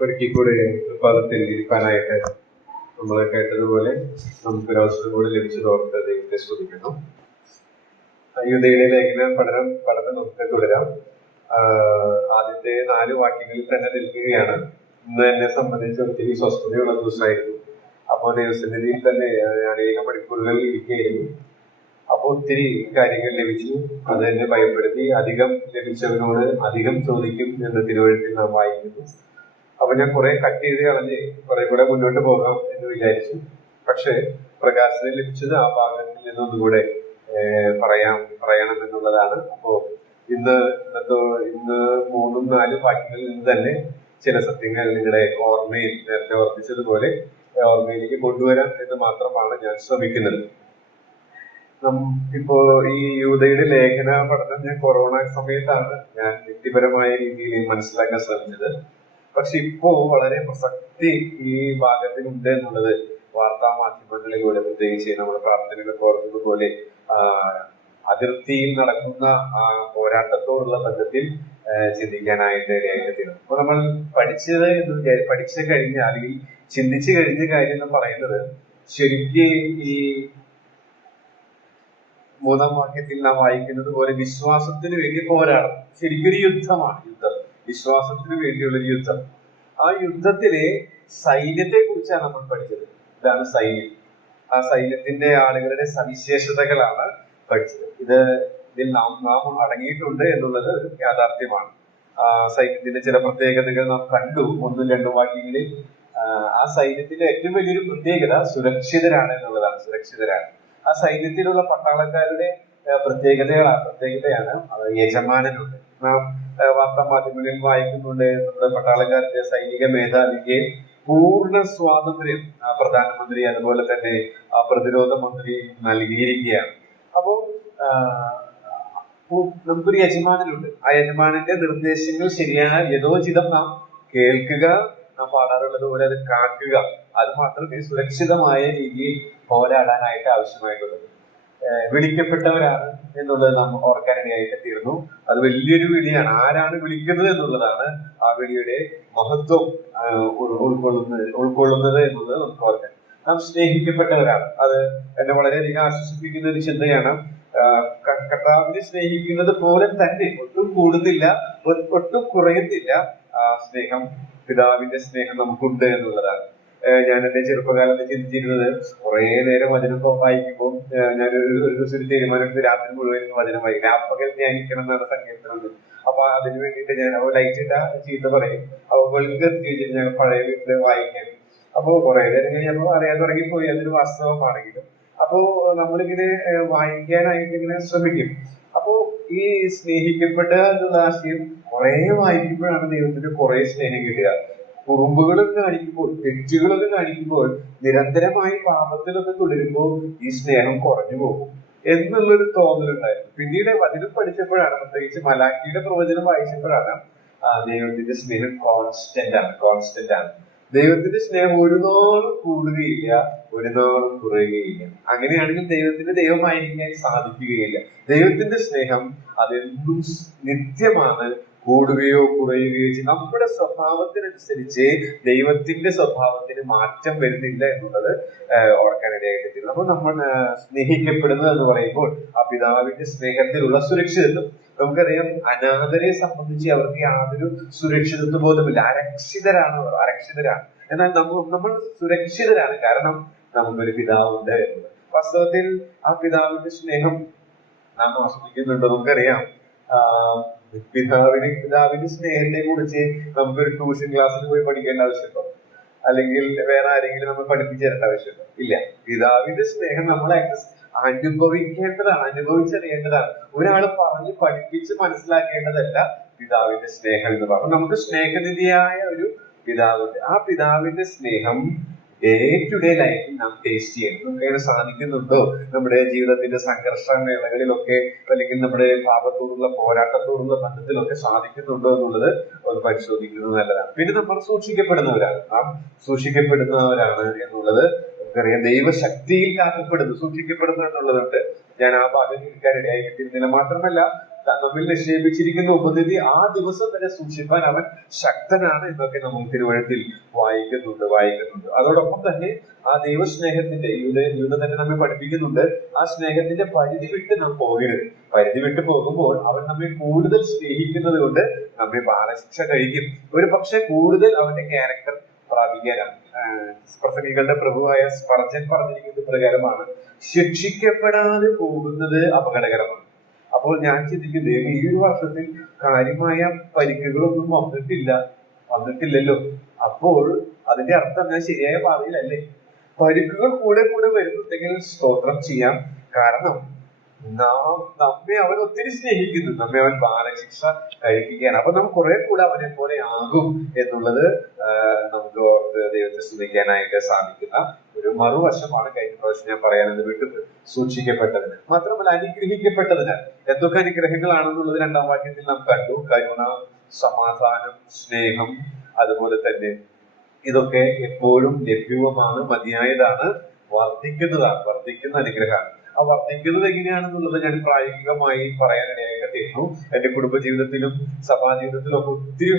ഒരിക്കൽ കൂടെ പദത്തിൽ ഇരിക്കാനായിട്ട് നമ്മൾ കേട്ടതുപോലെ നമുക്കൊരു അവസരം കൂടി ലഭിച്ചതോർത്ത് ദൈവത്തെ സ്തുതിക്കുന്നു. യൂദയുടെ ലേഖന പഠനം നമുക്ക് തുടരാം. ആദ്യത്തെ 4 വാക്യങ്ങളിൽ തന്നെ നിൽക്കുകയാണ്. ഇന്ന് എന്നെ സംബന്ധിച്ച് ഒത്തിരി സ്വസ്ഥതയുള്ള ദിവസമായിരുന്നു. അപ്പോൾ ദൈവസന്നിധിയിൽ തന്നെ അനേക മണിക്കൂറുകൾ ഇരിക്കുകയായിരുന്നു. അപ്പോൾ ഒത്തിരി കാര്യങ്ങൾ ലഭിച്ചു. അത് എന്നെ ഭയപ്പെടുത്തി. അധികം ലഭിച്ചവനോട് അധികം ചോദിക്കും എന്ന് തിരുവഴുത്തിൽ നാം വായിക്കുന്നു. അപ്പൊ ഞാൻ കുറെ കട്ട് ചെയ്ത് കളഞ്ഞ് കുറെ കൂടെ മുന്നോട്ട് പോകാം എന്ന് വിചാരിച്ചു. പക്ഷെ പ്രകാശനം ലഭിച്ചത് ആ ഭാഗത്തിൽ നിന്നൊന്നുകൂടെ പറയണം എന്നുള്ളതാണ്. അപ്പോ ഇന്ന് 3-4 വാക്യങ്ങളിൽ നിന്ന് തന്നെ ചില സത്യങ്ങൾ നിങ്ങളുടെ ഓർമ്മയിൽ നേരത്തെ ഓർമ്മിച്ചതുപോലെ ഓർമ്മയിലേക്ക് കൊണ്ടുവരാം എന്ന് മാത്രമാണ് ഞാൻ ശ്രമിക്കുന്നത്. ഇപ്പോ ഈ യൂദയുടെ ലേഖന പഠനം ഞാൻ കൊറോണ സമയത്താണ് ഞാൻ വ്യക്തിപരമായ രീതിയിൽ മനസ്സിലാക്കാൻ ശ്രമിച്ചത്. പക്ഷെ ഇപ്പോ വളരെ പ്രസക്തി ഈ ഭാഗത്തിനുണ്ട് എന്നുള്ളത് വാർത്താ മാധ്യമങ്ങളിലൂടെ, പ്രത്യേകിച്ച് നമ്മുടെ പ്രാർത്ഥനകളൊക്കെ ഓർക്കുന്നത് പോലെ അതിർത്തിയിൽ നടക്കുന്ന പോരാട്ടത്തോടുള്ള ബന്ധത്തിൽ ചിന്തിക്കാനായിട്ട് ഇടയായിട്ട് തീർന്നു. അപ്പൊ നമ്മൾ പഠിച്ചു കഴിഞ്ഞ അല്ലെങ്കിൽ ചിന്തിച്ചു കഴിഞ്ഞ കാര്യം എന്ന് പറയുന്നത് ശരിക്ക് ഈ 3-ാം വാക്യത്തിൽ നാം വായിക്കുന്നത് പോലെ വിശ്വാസത്തിന് വേണ്ടി പോരാടണം. ശരിക്കൊരു യുദ്ധമാണ്. വിശ്വാസത്തിന് വേണ്ടിയുള്ളൊരു യുദ്ധം. ആ യുദ്ധത്തിലെ സൈന്യത്തെ കുറിച്ചാണ് നമ്മൾ പഠിച്ചത്. ഇതാണ് സൈന്യം. ആ സൈന്യത്തിന്റെ ആളുകളുടെ സവിശേഷതകളാണ് പഠിച്ചത്. ഇതിൽ നാം അടങ്ങിയിട്ടുണ്ട് എന്നുള്ളത് യാഥാർത്ഥ്യമാണ്. സൈന്യത്തിന്റെ ചില പ്രത്യേകതകൾ നാം കണ്ടു 1-2 വാക്യങ്ങളിൽ. ആ സൈന്യത്തിന്റെ ഏറ്റവും വലിയൊരു പ്രത്യേകത സുരക്ഷിതരാണ് എന്നുള്ളതാണ്. സുരക്ഷിതരാണ്. ആ സൈന്യത്തിലുള്ള പട്ടാളക്കാരുടെ പ്രത്യേകതയാണ് യജമാനനുണ്ട്. നാം വാർത്താ മാധ്യമങ്ങളിൽ വായിക്കുന്നുണ്ട് നമ്മുടെ പട്ടാളക്കാരുടെ സൈനിക മേധാവിക്ക് പൂർണ്ണ സ്വാതന്ത്ര്യം പ്രധാനമന്ത്രി അതുപോലെ തന്നെ പ്രതിരോധ മന്ത്രി നൽകിയിരിക്കുകയാണ്. അപ്പോ നമുക്കൊരു യജമാനനുണ്ട്. ആ യജമാനന്റെ നിർദ്ദേശങ്ങൾ ശരിയായ യഥോചിതം നാം കേൾക്കുക, നാം പാടാറുള്ളത് പോലെ അത് കാക്കുക. അത് മാത്രമേ സുരക്ഷിതമായ രീതിയിൽ പോരാടാനായിട്ട് ആവശ്യമായിട്ടുള്ളത്. വിളിക്കപ്പെട്ടവരാണ് എന്നുള്ളത് നാം ഓർക്കാനിടയായിട്ട് തീർന്നു. അത് വലിയൊരു വിളിയാണ്. ആരാണ് വിളിക്കുന്നത് എന്നുള്ളതാണ് ആ വിളിയുടെ മഹത്വം ഉൾക്കൊള്ളുന്നത് എന്നുള്ളത് നമുക്ക് ഓർക്കാൻ. നാം സ്നേഹിക്കപ്പെട്ടവരാണ്. അത് എന്നെ വളരെയധികം ആശ്വസിപ്പിക്കുന്ന ഒരു ചിന്തയാണ്. കർത്താവിനെ സ്നേഹിക്കുന്നത് പോലെ തന്നെ ഒട്ടും കൂടുന്നില്ല, ഒട്ടും കുറയുന്നില്ല സ്നേഹം. പിതാവിന്റെ സ്നേഹം നമുക്കുണ്ട് എന്നുള്ളതാണ്. ഞാൻ എന്റെ ചെറുപ്പകാലത്ത് ചിന്തിച്ചിരുന്നത് കുറെ നേരം വചനം വായിക്കുമ്പോൾ ഞാൻ ഒരു ദിവസം തീരുമാനമെടുത്ത് രാത്രി മുഴുവൻ വചനം വായിക്കും. രാപ്പകൽ ധ്യാനിക്കണം എന്നാണ് സങ്കീർത്തനം. അപ്പൊ അതിന് വേണ്ടിയിട്ട് ഞാൻ ലൈറ്റ് ഇട്ട ചീത്ത പറയും. അപ്പൊ വെളുക്ക് ഞങ്ങൾ പഴയ വീട്ടില് വായിക്കാൻ. അപ്പൊ കുറെ നേരം കഴിഞ്ഞപ്പോ അറിയാൻ തുടങ്ങിപ്പോയി അതൊരു വാസ്തവമാണെങ്കിലും. അപ്പോ നമ്മളിങ്ങനെ വായിക്കാനായിട്ട് ഇങ്ങനെ ശ്രമിക്കും. അപ്പോ ഈ സ്നേഹിക്കപ്പെടുക എന്നുള്ള ആശയം കുറെ വായിക്കുമ്പോഴാണ് ദൈവത്തിന് കുറെ സ്നേഹം കിട്ടുക. കുറുമ്പുകളൊക്കെ കാണിക്കുമ്പോൾ, തെറ്റുകളൊക്കെ കാണിക്കുമ്പോൾ, നിരന്തരമായി പാപത്തിലൊക്കെ തുടരുമ്പോൾ ഈ സ്നേഹം കുറഞ്ഞു പോകും എന്നുള്ളൊരു തോന്നലുണ്ടായിരുന്നു. പിന്നീട് വചനം പഠിച്ചപ്പോഴാണ്, പ്രത്യേകിച്ച് മലാക്കിയുടെ പ്രവചനം വായിച്ചപ്പോഴാണ് ദൈവത്തിന്റെ സ്നേഹം കോൺസ്റ്റന്റ് ആണ്. ദൈവത്തിന്റെ സ്നേഹം ഒരു നാളും കൂടുകയില്ല, ഒരു നാളും കുറയുകയില്ല. അങ്ങനെയാണെങ്കിൽ ദൈവത്തിന്റെ ദൈവമായിരിക്കാൻ സാധിക്കുകയില്ല. ദൈവത്തിന്റെ സ്നേഹം അതെന്നും നിത്യമാണ്. കൂടുകയോ കുറയുകയോ ചെയ്യും. നമ്മുടെ സ്വഭാവത്തിനനുസരിച്ച് ദൈവത്തിന്റെ സ്വഭാവത്തിന് മാറ്റം വരുന്നില്ല എന്നുള്ളത് ഓർക്കാനിടയായിട്ട് തീരും. അപ്പൊ നമ്മൾ സ്നേഹിക്കപ്പെടുന്നത് എന്ന് പറയുമ്പോൾ ആ പിതാവിന്റെ സ്നേഹത്തിലുള്ള സുരക്ഷിതത്വം. നമുക്കറിയാം, അനാഥരെ സംബന്ധിച്ച് അവർക്ക് യാതൊരു സുരക്ഷിതത്വ ബോധമില്ല. അരക്ഷിതരാണ്. എന്നാൽ നമ്മൾ സുരക്ഷിതരാണ്. കാരണം നമുക്കൊരു പിതാവുണ്ട് എന്നുള്ളത്. വാസ്തവത്തിൽ ആ പിതാവിന്റെ സ്നേഹം നാം ആസ്വദിക്കുന്നുണ്ടോ? നമുക്കറിയാം, പിതാവിന്റെ സ്നേഹത്തെ കുറിച്ച് നമുക്കൊരു ട്യൂഷൻ ക്ലാസ്സിൽ പോയി പഠിക്കേണ്ട ആവശ്യമുണ്ടോ? അല്ലെങ്കിൽ വേറെ ആരെങ്കിലും നമ്മൾ പഠിപ്പിച്ചു തരേണ്ട ആവശ്യമുണ്ടോ? ഇല്ല. പിതാവിന്റെ സ്നേഹം നമ്മൾ അനുഭവിച്ചറിയേണ്ടതാണ്. ഒരാള് പറഞ്ഞ് പഠിപ്പിച്ച് മനസ്സിലാക്കേണ്ടതല്ല പിതാവിന്റെ സ്നേഹം എന്ന് പറഞ്ഞു. നമുക്ക് സ്നേഹനിധിയായ ഒരു പിതാവുണ്ട്. ആ പിതാവിന്റെ സ്നേഹം ഡേ ടു ഡേ ലൈഫിൽ നാം ടേസ്റ്റ് ചെയ്യണം. നമുക്ക് സാധിക്കുന്നുണ്ടോ? നമ്മുടെ ജീവിതത്തിന്റെ സംഘർഷ മേഖലകളിലൊക്കെ അല്ലെങ്കിൽ നമ്മുടെ പാപത്തോടുള്ള പോരാട്ടത്തോടുള്ള ബന്ധത്തിലൊക്കെ സാധിക്കുന്നുണ്ടോ എന്നുള്ളത് ഒന്ന് പരിശോധിക്കുന്നത് നല്ലതാണ്. പിന്നെ നമ്മൾ സൂക്ഷിക്കപ്പെടുന്നവരാണ് എന്നുള്ളത് നമുക്കറിയാം. ദൈവശക്തിയിൽ കാക്കപ്പെടുന്നു, സൂക്ഷിക്കപ്പെടുന്നു എന്നുള്ളതുകൊണ്ട് ഞാൻ ആ ഭാഗം കേൾക്കാനിടയായി കിട്ടിയിരുന്നില്ല. മാത്രമല്ല നമ്മിൽ നിക്ഷേപിച്ചിരിക്കുന്ന ഉപനിധി ആ ദിവസം വരെ സൂക്ഷിപ്പാൻ അവൻ ശക്തനാണ് എന്നൊക്കെ നമ്മൾ തിരുവഴുത്തിൽ വായിക്കുന്നുണ്ട്. അതോടൊപ്പം തന്നെ ആ ദൈവസ്നേഹത്തിന്റെ യൂത തന്നെ നമ്മെ പഠിപ്പിക്കുന്നുണ്ട്, ആ സ്നേഹത്തിന്റെ പരിധി വിട്ട് നാം പോകരുത്. പരിധി വിട്ട് പോകുമ്പോൾ അവൻ നമ്മെ കൂടുതൽ സ്നേഹിക്കുന്നത് കൊണ്ട് നമ്മെ ബാലശിക്ഷ കഴിക്കും. ഒരു പക്ഷെ കൂടുതൽ അവന്റെ ക്യാരക്ടർ പ്രാപിക്കാനാണ്. പ്രസംഗികളുടെ പ്രഭുവായ സ്പർജൻ പറഞ്ഞിരിക്കുന്നത് പ്രകാരമാണ്, ശിക്ഷിക്കപ്പെടാതെ പോകുന്നത് അപകടകരമാണ്. അപ്പോൾ ഞാൻ ചിന്തിക്കുന്നത്, ഈ ഒരു വർഷത്തിൽ കാര്യമായ പരിക്കുകളൊന്നും വന്നിട്ടില്ലല്ലോ. അപ്പോൾ അതിന്റെ അർത്ഥം ഞാൻ ശരിയായ പാതയിലല്ലേ? പരിക്കുകൾ കൂടെ വരുന്നുണ്ടെങ്കിൽ സ്തോത്രം ചെയ്യാം. കാരണം നമ്മെ അവൻ ഒത്തിരി സ്നേഹിക്കുന്നു, നമ്മെ അവൻ ബാലശിക്ഷ കഴിക്കുകയാണ്. അപ്പൊ നാം കുറെ കൂടെ അവനെ പോലെ ആകും എന്നുള്ളത് നമുക്ക് ഓർത്ത് ദൈവത്തെ സ്തുതിക്കാനായിട്ട് സാധിക്കുന്ന ഒരു മറുവശമാണ് കഴിഞ്ഞ പ്രാവശ്യം ഞാൻ പറയാനത് വിട്ടു. സൂക്ഷിക്കപ്പെട്ടതിന് മാത്രമല്ല അനുഗ്രഹിക്കപ്പെട്ടതിനാൽ. എന്തൊക്കെ അനുഗ്രഹങ്ങളാണെന്നുള്ളത് 2-ാം വാക്യത്തിൽ നാം കണ്ടു. കരുണ, സമാധാനം, സ്നേഹം, അതുപോലെ തന്നെ ഇതൊക്കെ എപ്പോഴും ലഭ്യവുമാണ്, മതിയായതാണ്, വർദ്ധിക്കുന്ന അനുഗ്രഹമാണ്. ആ വർദ്ധിക്കുന്നത് എങ്ങനെയാണെന്നുള്ളത് ഞാൻ പ്രായോഗികമായി പറയാനിടയായിട്ട് തീർന്നു. എന്റെ കുടുംബജീവിതത്തിലും സഭാജീവിതത്തിലും ഒക്കെ ഒത്തിരി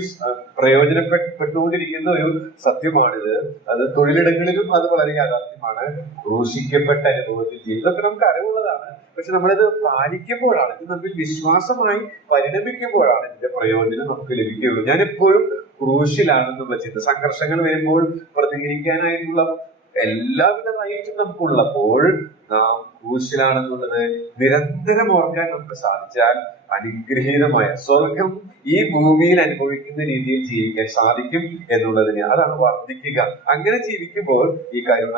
പ്രയോജനപ്പെട്ടുകൊണ്ടിരിക്കുന്ന ഒരു സത്യമാണിത്. അത് തൊഴിലിടങ്ങളിലും അത് വളരെ യാഥാർത്ഥ്യമാണ്. ക്രൂശിക്കപ്പെട്ട അനുഭവത്തിൽ ജീവിതമൊക്കെ നമുക്ക് അറിവുള്ളതാണ്. പക്ഷെ നമ്മളിത് പാലിക്കുമ്പോഴാണ്, ഇത് നമ്മിൽ വിശ്വാസമായി പരിണമിക്കുമ്പോഴാണ് ഇതിന്റെ പ്രയോജനം നമുക്ക് ലഭിക്കുകയുള്ളൂ. ഞാൻ എപ്പോഴും ക്രൂശിലാണെന്നുള്ള ചിന്ത, സംഘർഷങ്ങൾ വരുമ്പോൾ പ്രതികരിക്കാനായിട്ടുള്ള എല്ലാവിധ റൈറ്റും നമുക്കുള്ളപ്പോൾ നാം ക്രൂശിലാണെന്നുള്ളത് നിരന്തരം ഓർക്കാൻ നമുക്ക് സാധിച്ചാൽ അനുഗ്രഹീതമായ സ്വർഗം ഈ ഭൂമിയിൽ അനുഭവിക്കുന്ന രീതിയിൽ ജീവിക്കാൻ സാധിക്കും എന്നുള്ളതിന് അതാണ് വർദ്ധിക്കുക. അങ്ങനെ ജീവിക്കുമ്പോൾ ഈ കരുണ,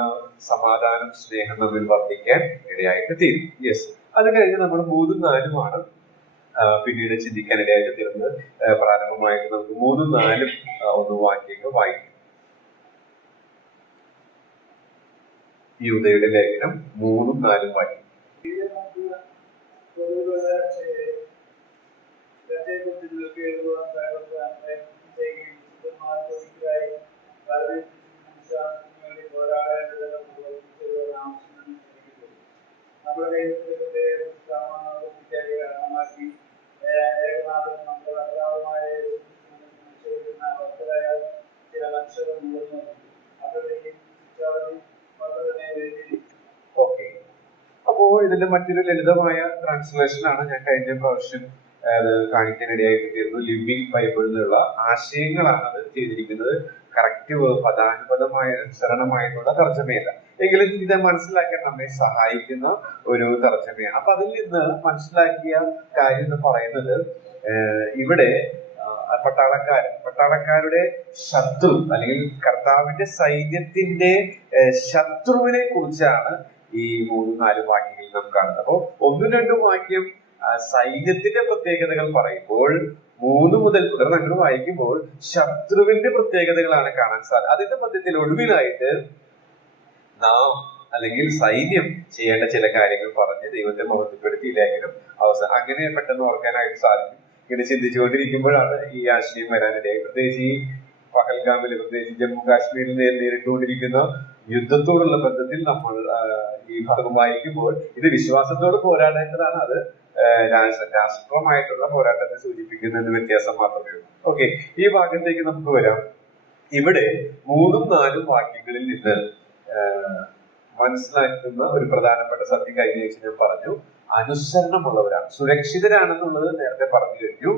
സമാധാനം, സ്നേഹം തമ്മിൽ വർദ്ധിക്കാൻ ഇടയായിട്ട് തീരും. യെസ്, അത് കഴിഞ്ഞ് നമ്മൾ 3-4 പിന്നീട് ചിന്തിക്കാനിടയായിട്ട് തീർന്നത്. പ്രാരംഭമായിട്ട് നമുക്ക് 3-4 ഒന്ന് വാക്യങ്ങൾ വായിക്കും. യൂദയുടെ ലേഖനം 3-4 വാക്യം. ഓക്കെ, അപ്പോ ഇതിന്റെ മറ്റൊരു ലളിതമായ ട്രാൻസ്ലേഷൻ ആണ് ഞാൻ കഴിഞ്ഞ പ്രാവശ്യം കാണിക്കാനിടയായിട്ട് തീർന്നു. ലിവിംഗ് ബൈബിളിലുള്ള ആശയങ്ങളാണ് അത് ചെയ്തിരിക്കുന്നത്. കറക്റ്റ് പദാനുപദമായ അനുസരണമായിട്ടുള്ള തർജ്ജമയല്ല, എങ്കിലും ഇത് മനസ്സിലാക്കാൻ നമ്മെ സഹായിക്കുന്ന ഒരു തർജ്ജമയാണ്. അപ്പൊ അതിൽ നിന്ന് മനസ്സിലാക്കിയ കാര്യം എന്ന് പറയുന്നത്, ഇവിടെ പട്ടാളക്കാരുടെ ശത്രു അല്ലെങ്കിൽ കർത്താവിന്റെ സൈന്യത്തിന്റെ ശത്രുവിനെ കുറിച്ചാണ് ഈ 3-4 വാക്യങ്ങളിൽ നാം കാണുന്നത്. അപ്പോ 1-2 വാക്യം സൈന്യത്തിന്റെ പ്രത്യേകതകൾ പറയുമ്പോൾ 3 മുതൽ തുടർന്ന് അങ്ങോട്ട് വായിക്കുമ്പോൾ ശത്രുവിന്റെ പ്രത്യേകതകളാണ് കാണാൻ സാധിക്കുന്നത്. അതിന്റെ മധ്യത്തിൽ ഒടുവിലായിട്ട് നാം അല്ലെങ്കിൽ സൈന്യം ചെയ്യേണ്ട ചില കാര്യങ്ങൾ പറഞ്ഞ് ദൈവത്തെ മഹത്വപ്പെടുത്തി ലേഖനം അവസാനം അങ്ങനെ പെട്ടെന്ന് ഓർക്കാനായിട്ട് സാധിക്കും. ഇങ്ങനെ ചിന്തിച്ചുകൊണ്ടിരിക്കുമ്പോഴാണ് ഈ ആശയം വരാനിടയായി. പ്രത്യേകിച്ച് ഈ പഹൽഗാമിൽ, പ്രത്യേകിച്ച് ജമ്മു കാശ്മീരിൽ നേരിട്ടുകൊണ്ടിരിക്കുന്ന യുദ്ധത്തോടുള്ള ബന്ധത്തിൽ നമ്മൾ ഈ ഭാഗം വായിക്കുമ്പോൾ ഇത് വിശ്വാസത്തോട് പോരാടേണ്ടതാണ്. അത് രാഷ്ട്രമായിട്ടുള്ള പോരാട്ടത്തെ സൂചിപ്പിക്കുന്നതിന് വ്യത്യാസം മാത്രമേ ഉള്ളൂ. ഓക്കെ, ഈ ഭാഗത്തേക്ക് നമുക്ക് വരാം. ഇവിടെ 3-4 വാക്യങ്ങളിൽ നിന്ന് മനസ്സിലാക്കുന്ന ഒരു പ്രധാനപ്പെട്ട സത്യം കഴിഞ്ഞ ആഴ്ച ഞാൻ പറഞ്ഞു. അനുസരണമുള്ളവരാണ്, സുരക്ഷിതരാണെന്നുള്ളത് നേരത്തെ പറഞ്ഞു കഴിഞ്ഞു.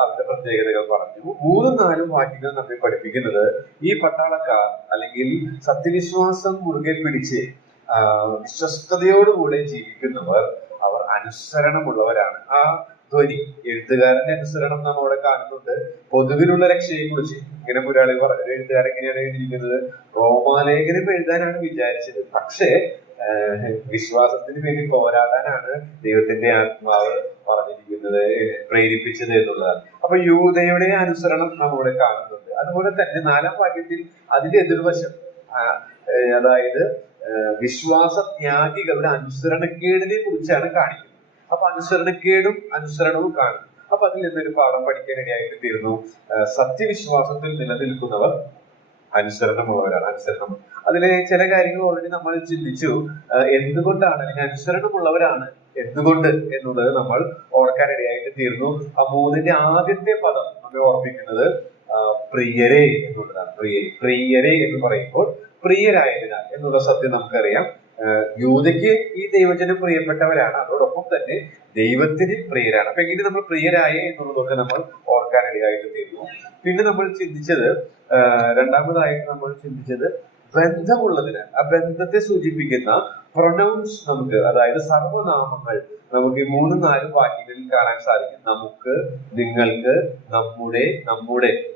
അതിന്റെ പ്രത്യേകതകൾ പറഞ്ഞു. 3-4 വാക്യങ്ങൾ നമ്മെ പഠിപ്പിക്കുന്നത് ഈ പട്ടാളക്കാർ അല്ലെങ്കിൽ സത്യവിശ്വാസം മുറുകെ പിടിച്ച് വിശ്വസ്തയോടുകൂടെ ജീവിക്കുന്നവർ, അവർ അനുസരണമുള്ളവരാണ്. ആ ധ്വനി, എഴുത്തുകാരന്റെ അനുസരണം നാം അവിടെ കാണുന്നുണ്ട്. പൊതുവിലുള്ള രക്ഷയെ കുറിച്ച് ഇങ്ങനെ എഴുത്തുകാരൻ എങ്ങനെയാണ് എഴുതിയിരിക്കുന്നത്? റോമാലേഖനം എഴുതാനാണ് വിചാരിച്ചത്, പക്ഷേ വിശ്വാസത്തിന് വേണ്ടി പോരാടാനാണ് ദൈവത്തിന്റെ ആത്മാവ് പറഞ്ഞിരിക്കുന്നത്, പ്രേരിപ്പിച്ചത് എന്നുള്ളതാണ്. അപ്പൊ യൂദയുടെ അനുസരണം നമ്മളിവിടെ കാണുന്നുണ്ട്. അതുപോലെ തന്നെ 4-ാം വാക്യത്തിൽ അതിന്റെ എതിർവശം, അതായത് വിശ്വാസത്യാഗികളുടെ അനുസരണക്കേടിനെ കുറിച്ചാണ് കാണിക്കുന്നത്. അപ്പൊ അനുസരണക്കേടും അനുസരണവും കാണും. അപ്പൊ അതിൽ നിന്നൊരു പാഠം പഠിക്കാനിടയായിട്ട് തീർന്നു. സത്യവിശ്വാസത്തിൽ നിലനിൽക്കുന്നവർ അനുസരണമുള്ളവരാണ്. അനുസരണം, അതിലെ ചില കാര്യങ്ങൾ ഓൾറെഡി നമ്മൾ ചിന്തിച്ചു. എന്തുകൊണ്ടാണ്, അല്ലെങ്കിൽ അനുസരണമുള്ളവരാണ് എന്തുകൊണ്ട് എന്നുള്ളത് നമ്മൾ ഓർക്കാനിടയായിട്ട് തീർന്നു. ആ 3ന്റെ ആദ്യത്തെ പദം നമ്മൾ ഓർമ്മിക്കുന്നത് പ്രിയരെ എന്നുള്ളതാണ്. പ്രിയരെ എന്ന് പറയുമ്പോൾ പ്രിയരായതിനാൽ എന്നുള്ള സത്യം നമുക്കറിയാം. യൂദയ്ക്ക് ഈ ദൈവജനം പ്രിയപ്പെട്ടവരാണ്, അതോടൊപ്പം തന്നെ ദൈവത്തിന് പ്രിയരാണ്. അപ്പൊ എങ്ങനെ നമ്മൾ പ്രിയരായ എന്നുള്ളതൊക്കെ നമ്മൾ ഓർക്കാനിടയായിട്ട് തീർന്നു. പിന്നെ നമ്മൾ ചിന്തിച്ചത്, രണ്ടാമതായിട്ട് നമ്മൾ ചിന്തിച്ചത് ബന്ധമുള്ളതിനാൽ, ആ ബന്ധത്തെ സൂചിപ്പിക്കുന്ന പ്രൊനൗൺസ് നമുക്ക്, അതായത് സർവനാമങ്ങൾ നമുക്ക് ഈ 3-4 വാക്യങ്ങളിൽ കാണാൻ സാധിക്കും. നമുക്ക്, നിങ്ങൾക്ക്, നമ്മുടെ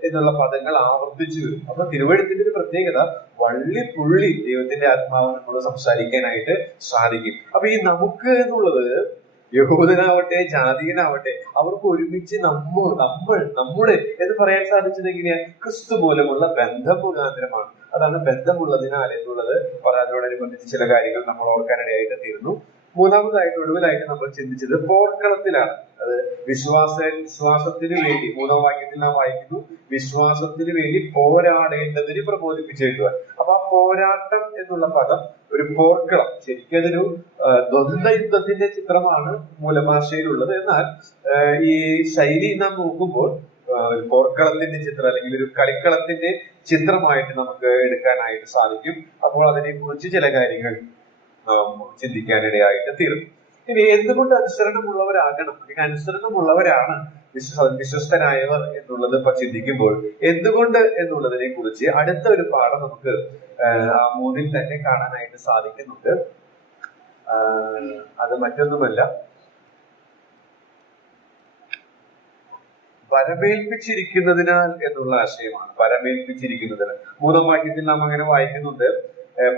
എന്നുള്ള പദങ്ങൾ ആവർത്തിച്ചു വരും. അപ്പൊ തിരുവഴുത്തിന്റെ ഒരു പ്രത്യേകത, വള്ളിപ്പുള്ളി ദൈവത്തിന്റെ ആത്മാവ് നമ്മൾ സംസാരിക്കാനായിട്ട് സാധിക്കും. അപ്പൊ ഈ നമുക്ക് എന്നുള്ളത് യഹൂദനാവട്ടെ ജാതിയനാവട്ടെ അവർക്ക് ഒരുമിച്ച് നമ്മുടെ എന്ന് പറയാൻ സാധിച്ചത് എങ്ങനെയാ? ക്രിസ്തു മൂലമുള്ള ബന്ധം മുഖാന്തരമാണ്. അതാണ് ബന്ധമുള്ളതിനാൽ എന്നുള്ളത് പറയാനോടനുബന്ധിച്ച് ചില കാര്യങ്ങൾ നമ്മൾ ഓർക്കാനിടയായിട്ട് തീർന്നു. മൂന്നാമതായിട്ട് ഒടുവിലായിട്ട് നമ്മൾ ചിന്തിച്ചത് പോർക്കളത്തിലാണ്. അത് വിശ്വാസത്തിന് വേണ്ടി, 3ാം വാക്യത്തിൽ നാം വായിക്കുന്നു, വിശ്വാസത്തിന് വേണ്ടി പോരാടേണ്ടതിന് പ്രബോധിപ്പിച്ചേക്കുവാൻ. അപ്പൊ ആ പോരാട്ടം എന്നുള്ള പദം ഒരു പോർക്കളം, ശരിക്കും അതൊരു ദ്വന്ദ്വ യുദ്ധത്തിന്റെ ചിത്രമാണ് മൂലഭാഷയിലുള്ളത്. എന്നാൽ ഈ ശൈലി നാം നോക്കുമ്പോൾ പോർക്കളത്തിന്റെ ചിത്രം അല്ലെങ്കിൽ ഒരു കളിക്കളത്തിന്റെ ചിത്രമായിട്ട് നമുക്ക് എടുക്കാനായിട്ട് സാധിക്കും. അപ്പോൾ അതിനെ കുറിച്ച് ചില കാര്യങ്ങൾ ചിന്തിക്കാനിടയായിട്ട് തീർന്നു. ഇനി എന്തുകൊണ്ട് അനുസരണമുള്ളവരാകണം, അല്ലെങ്കിൽ അനുസരണമുള്ളവരാണ് വിശ്വസ്തനായവർ എന്നുള്ളത് ഇപ്പൊ ചിന്തിക്കുമ്പോൾ എന്തുകൊണ്ട് എന്നുള്ളതിനെ കുറിച്ച് അടുത്ത ഒരു പാഠം നമുക്ക് ആ 3ൽ തന്നെ കാണാനായിട്ട് സാധിക്കുന്നുണ്ട്. അത് മറ്റൊന്നുമല്ല, വരമേൽപ്പിച്ചിരിക്കുന്നതിനാൽ എന്നുള്ള ആശയമാണ്. വരമേൽപ്പിച്ചിരിക്കുന്നതിനാൽ 3ാം വാക്യത്തിൽ നാം അങ്ങനെ വായിക്കുന്നുണ്ട്,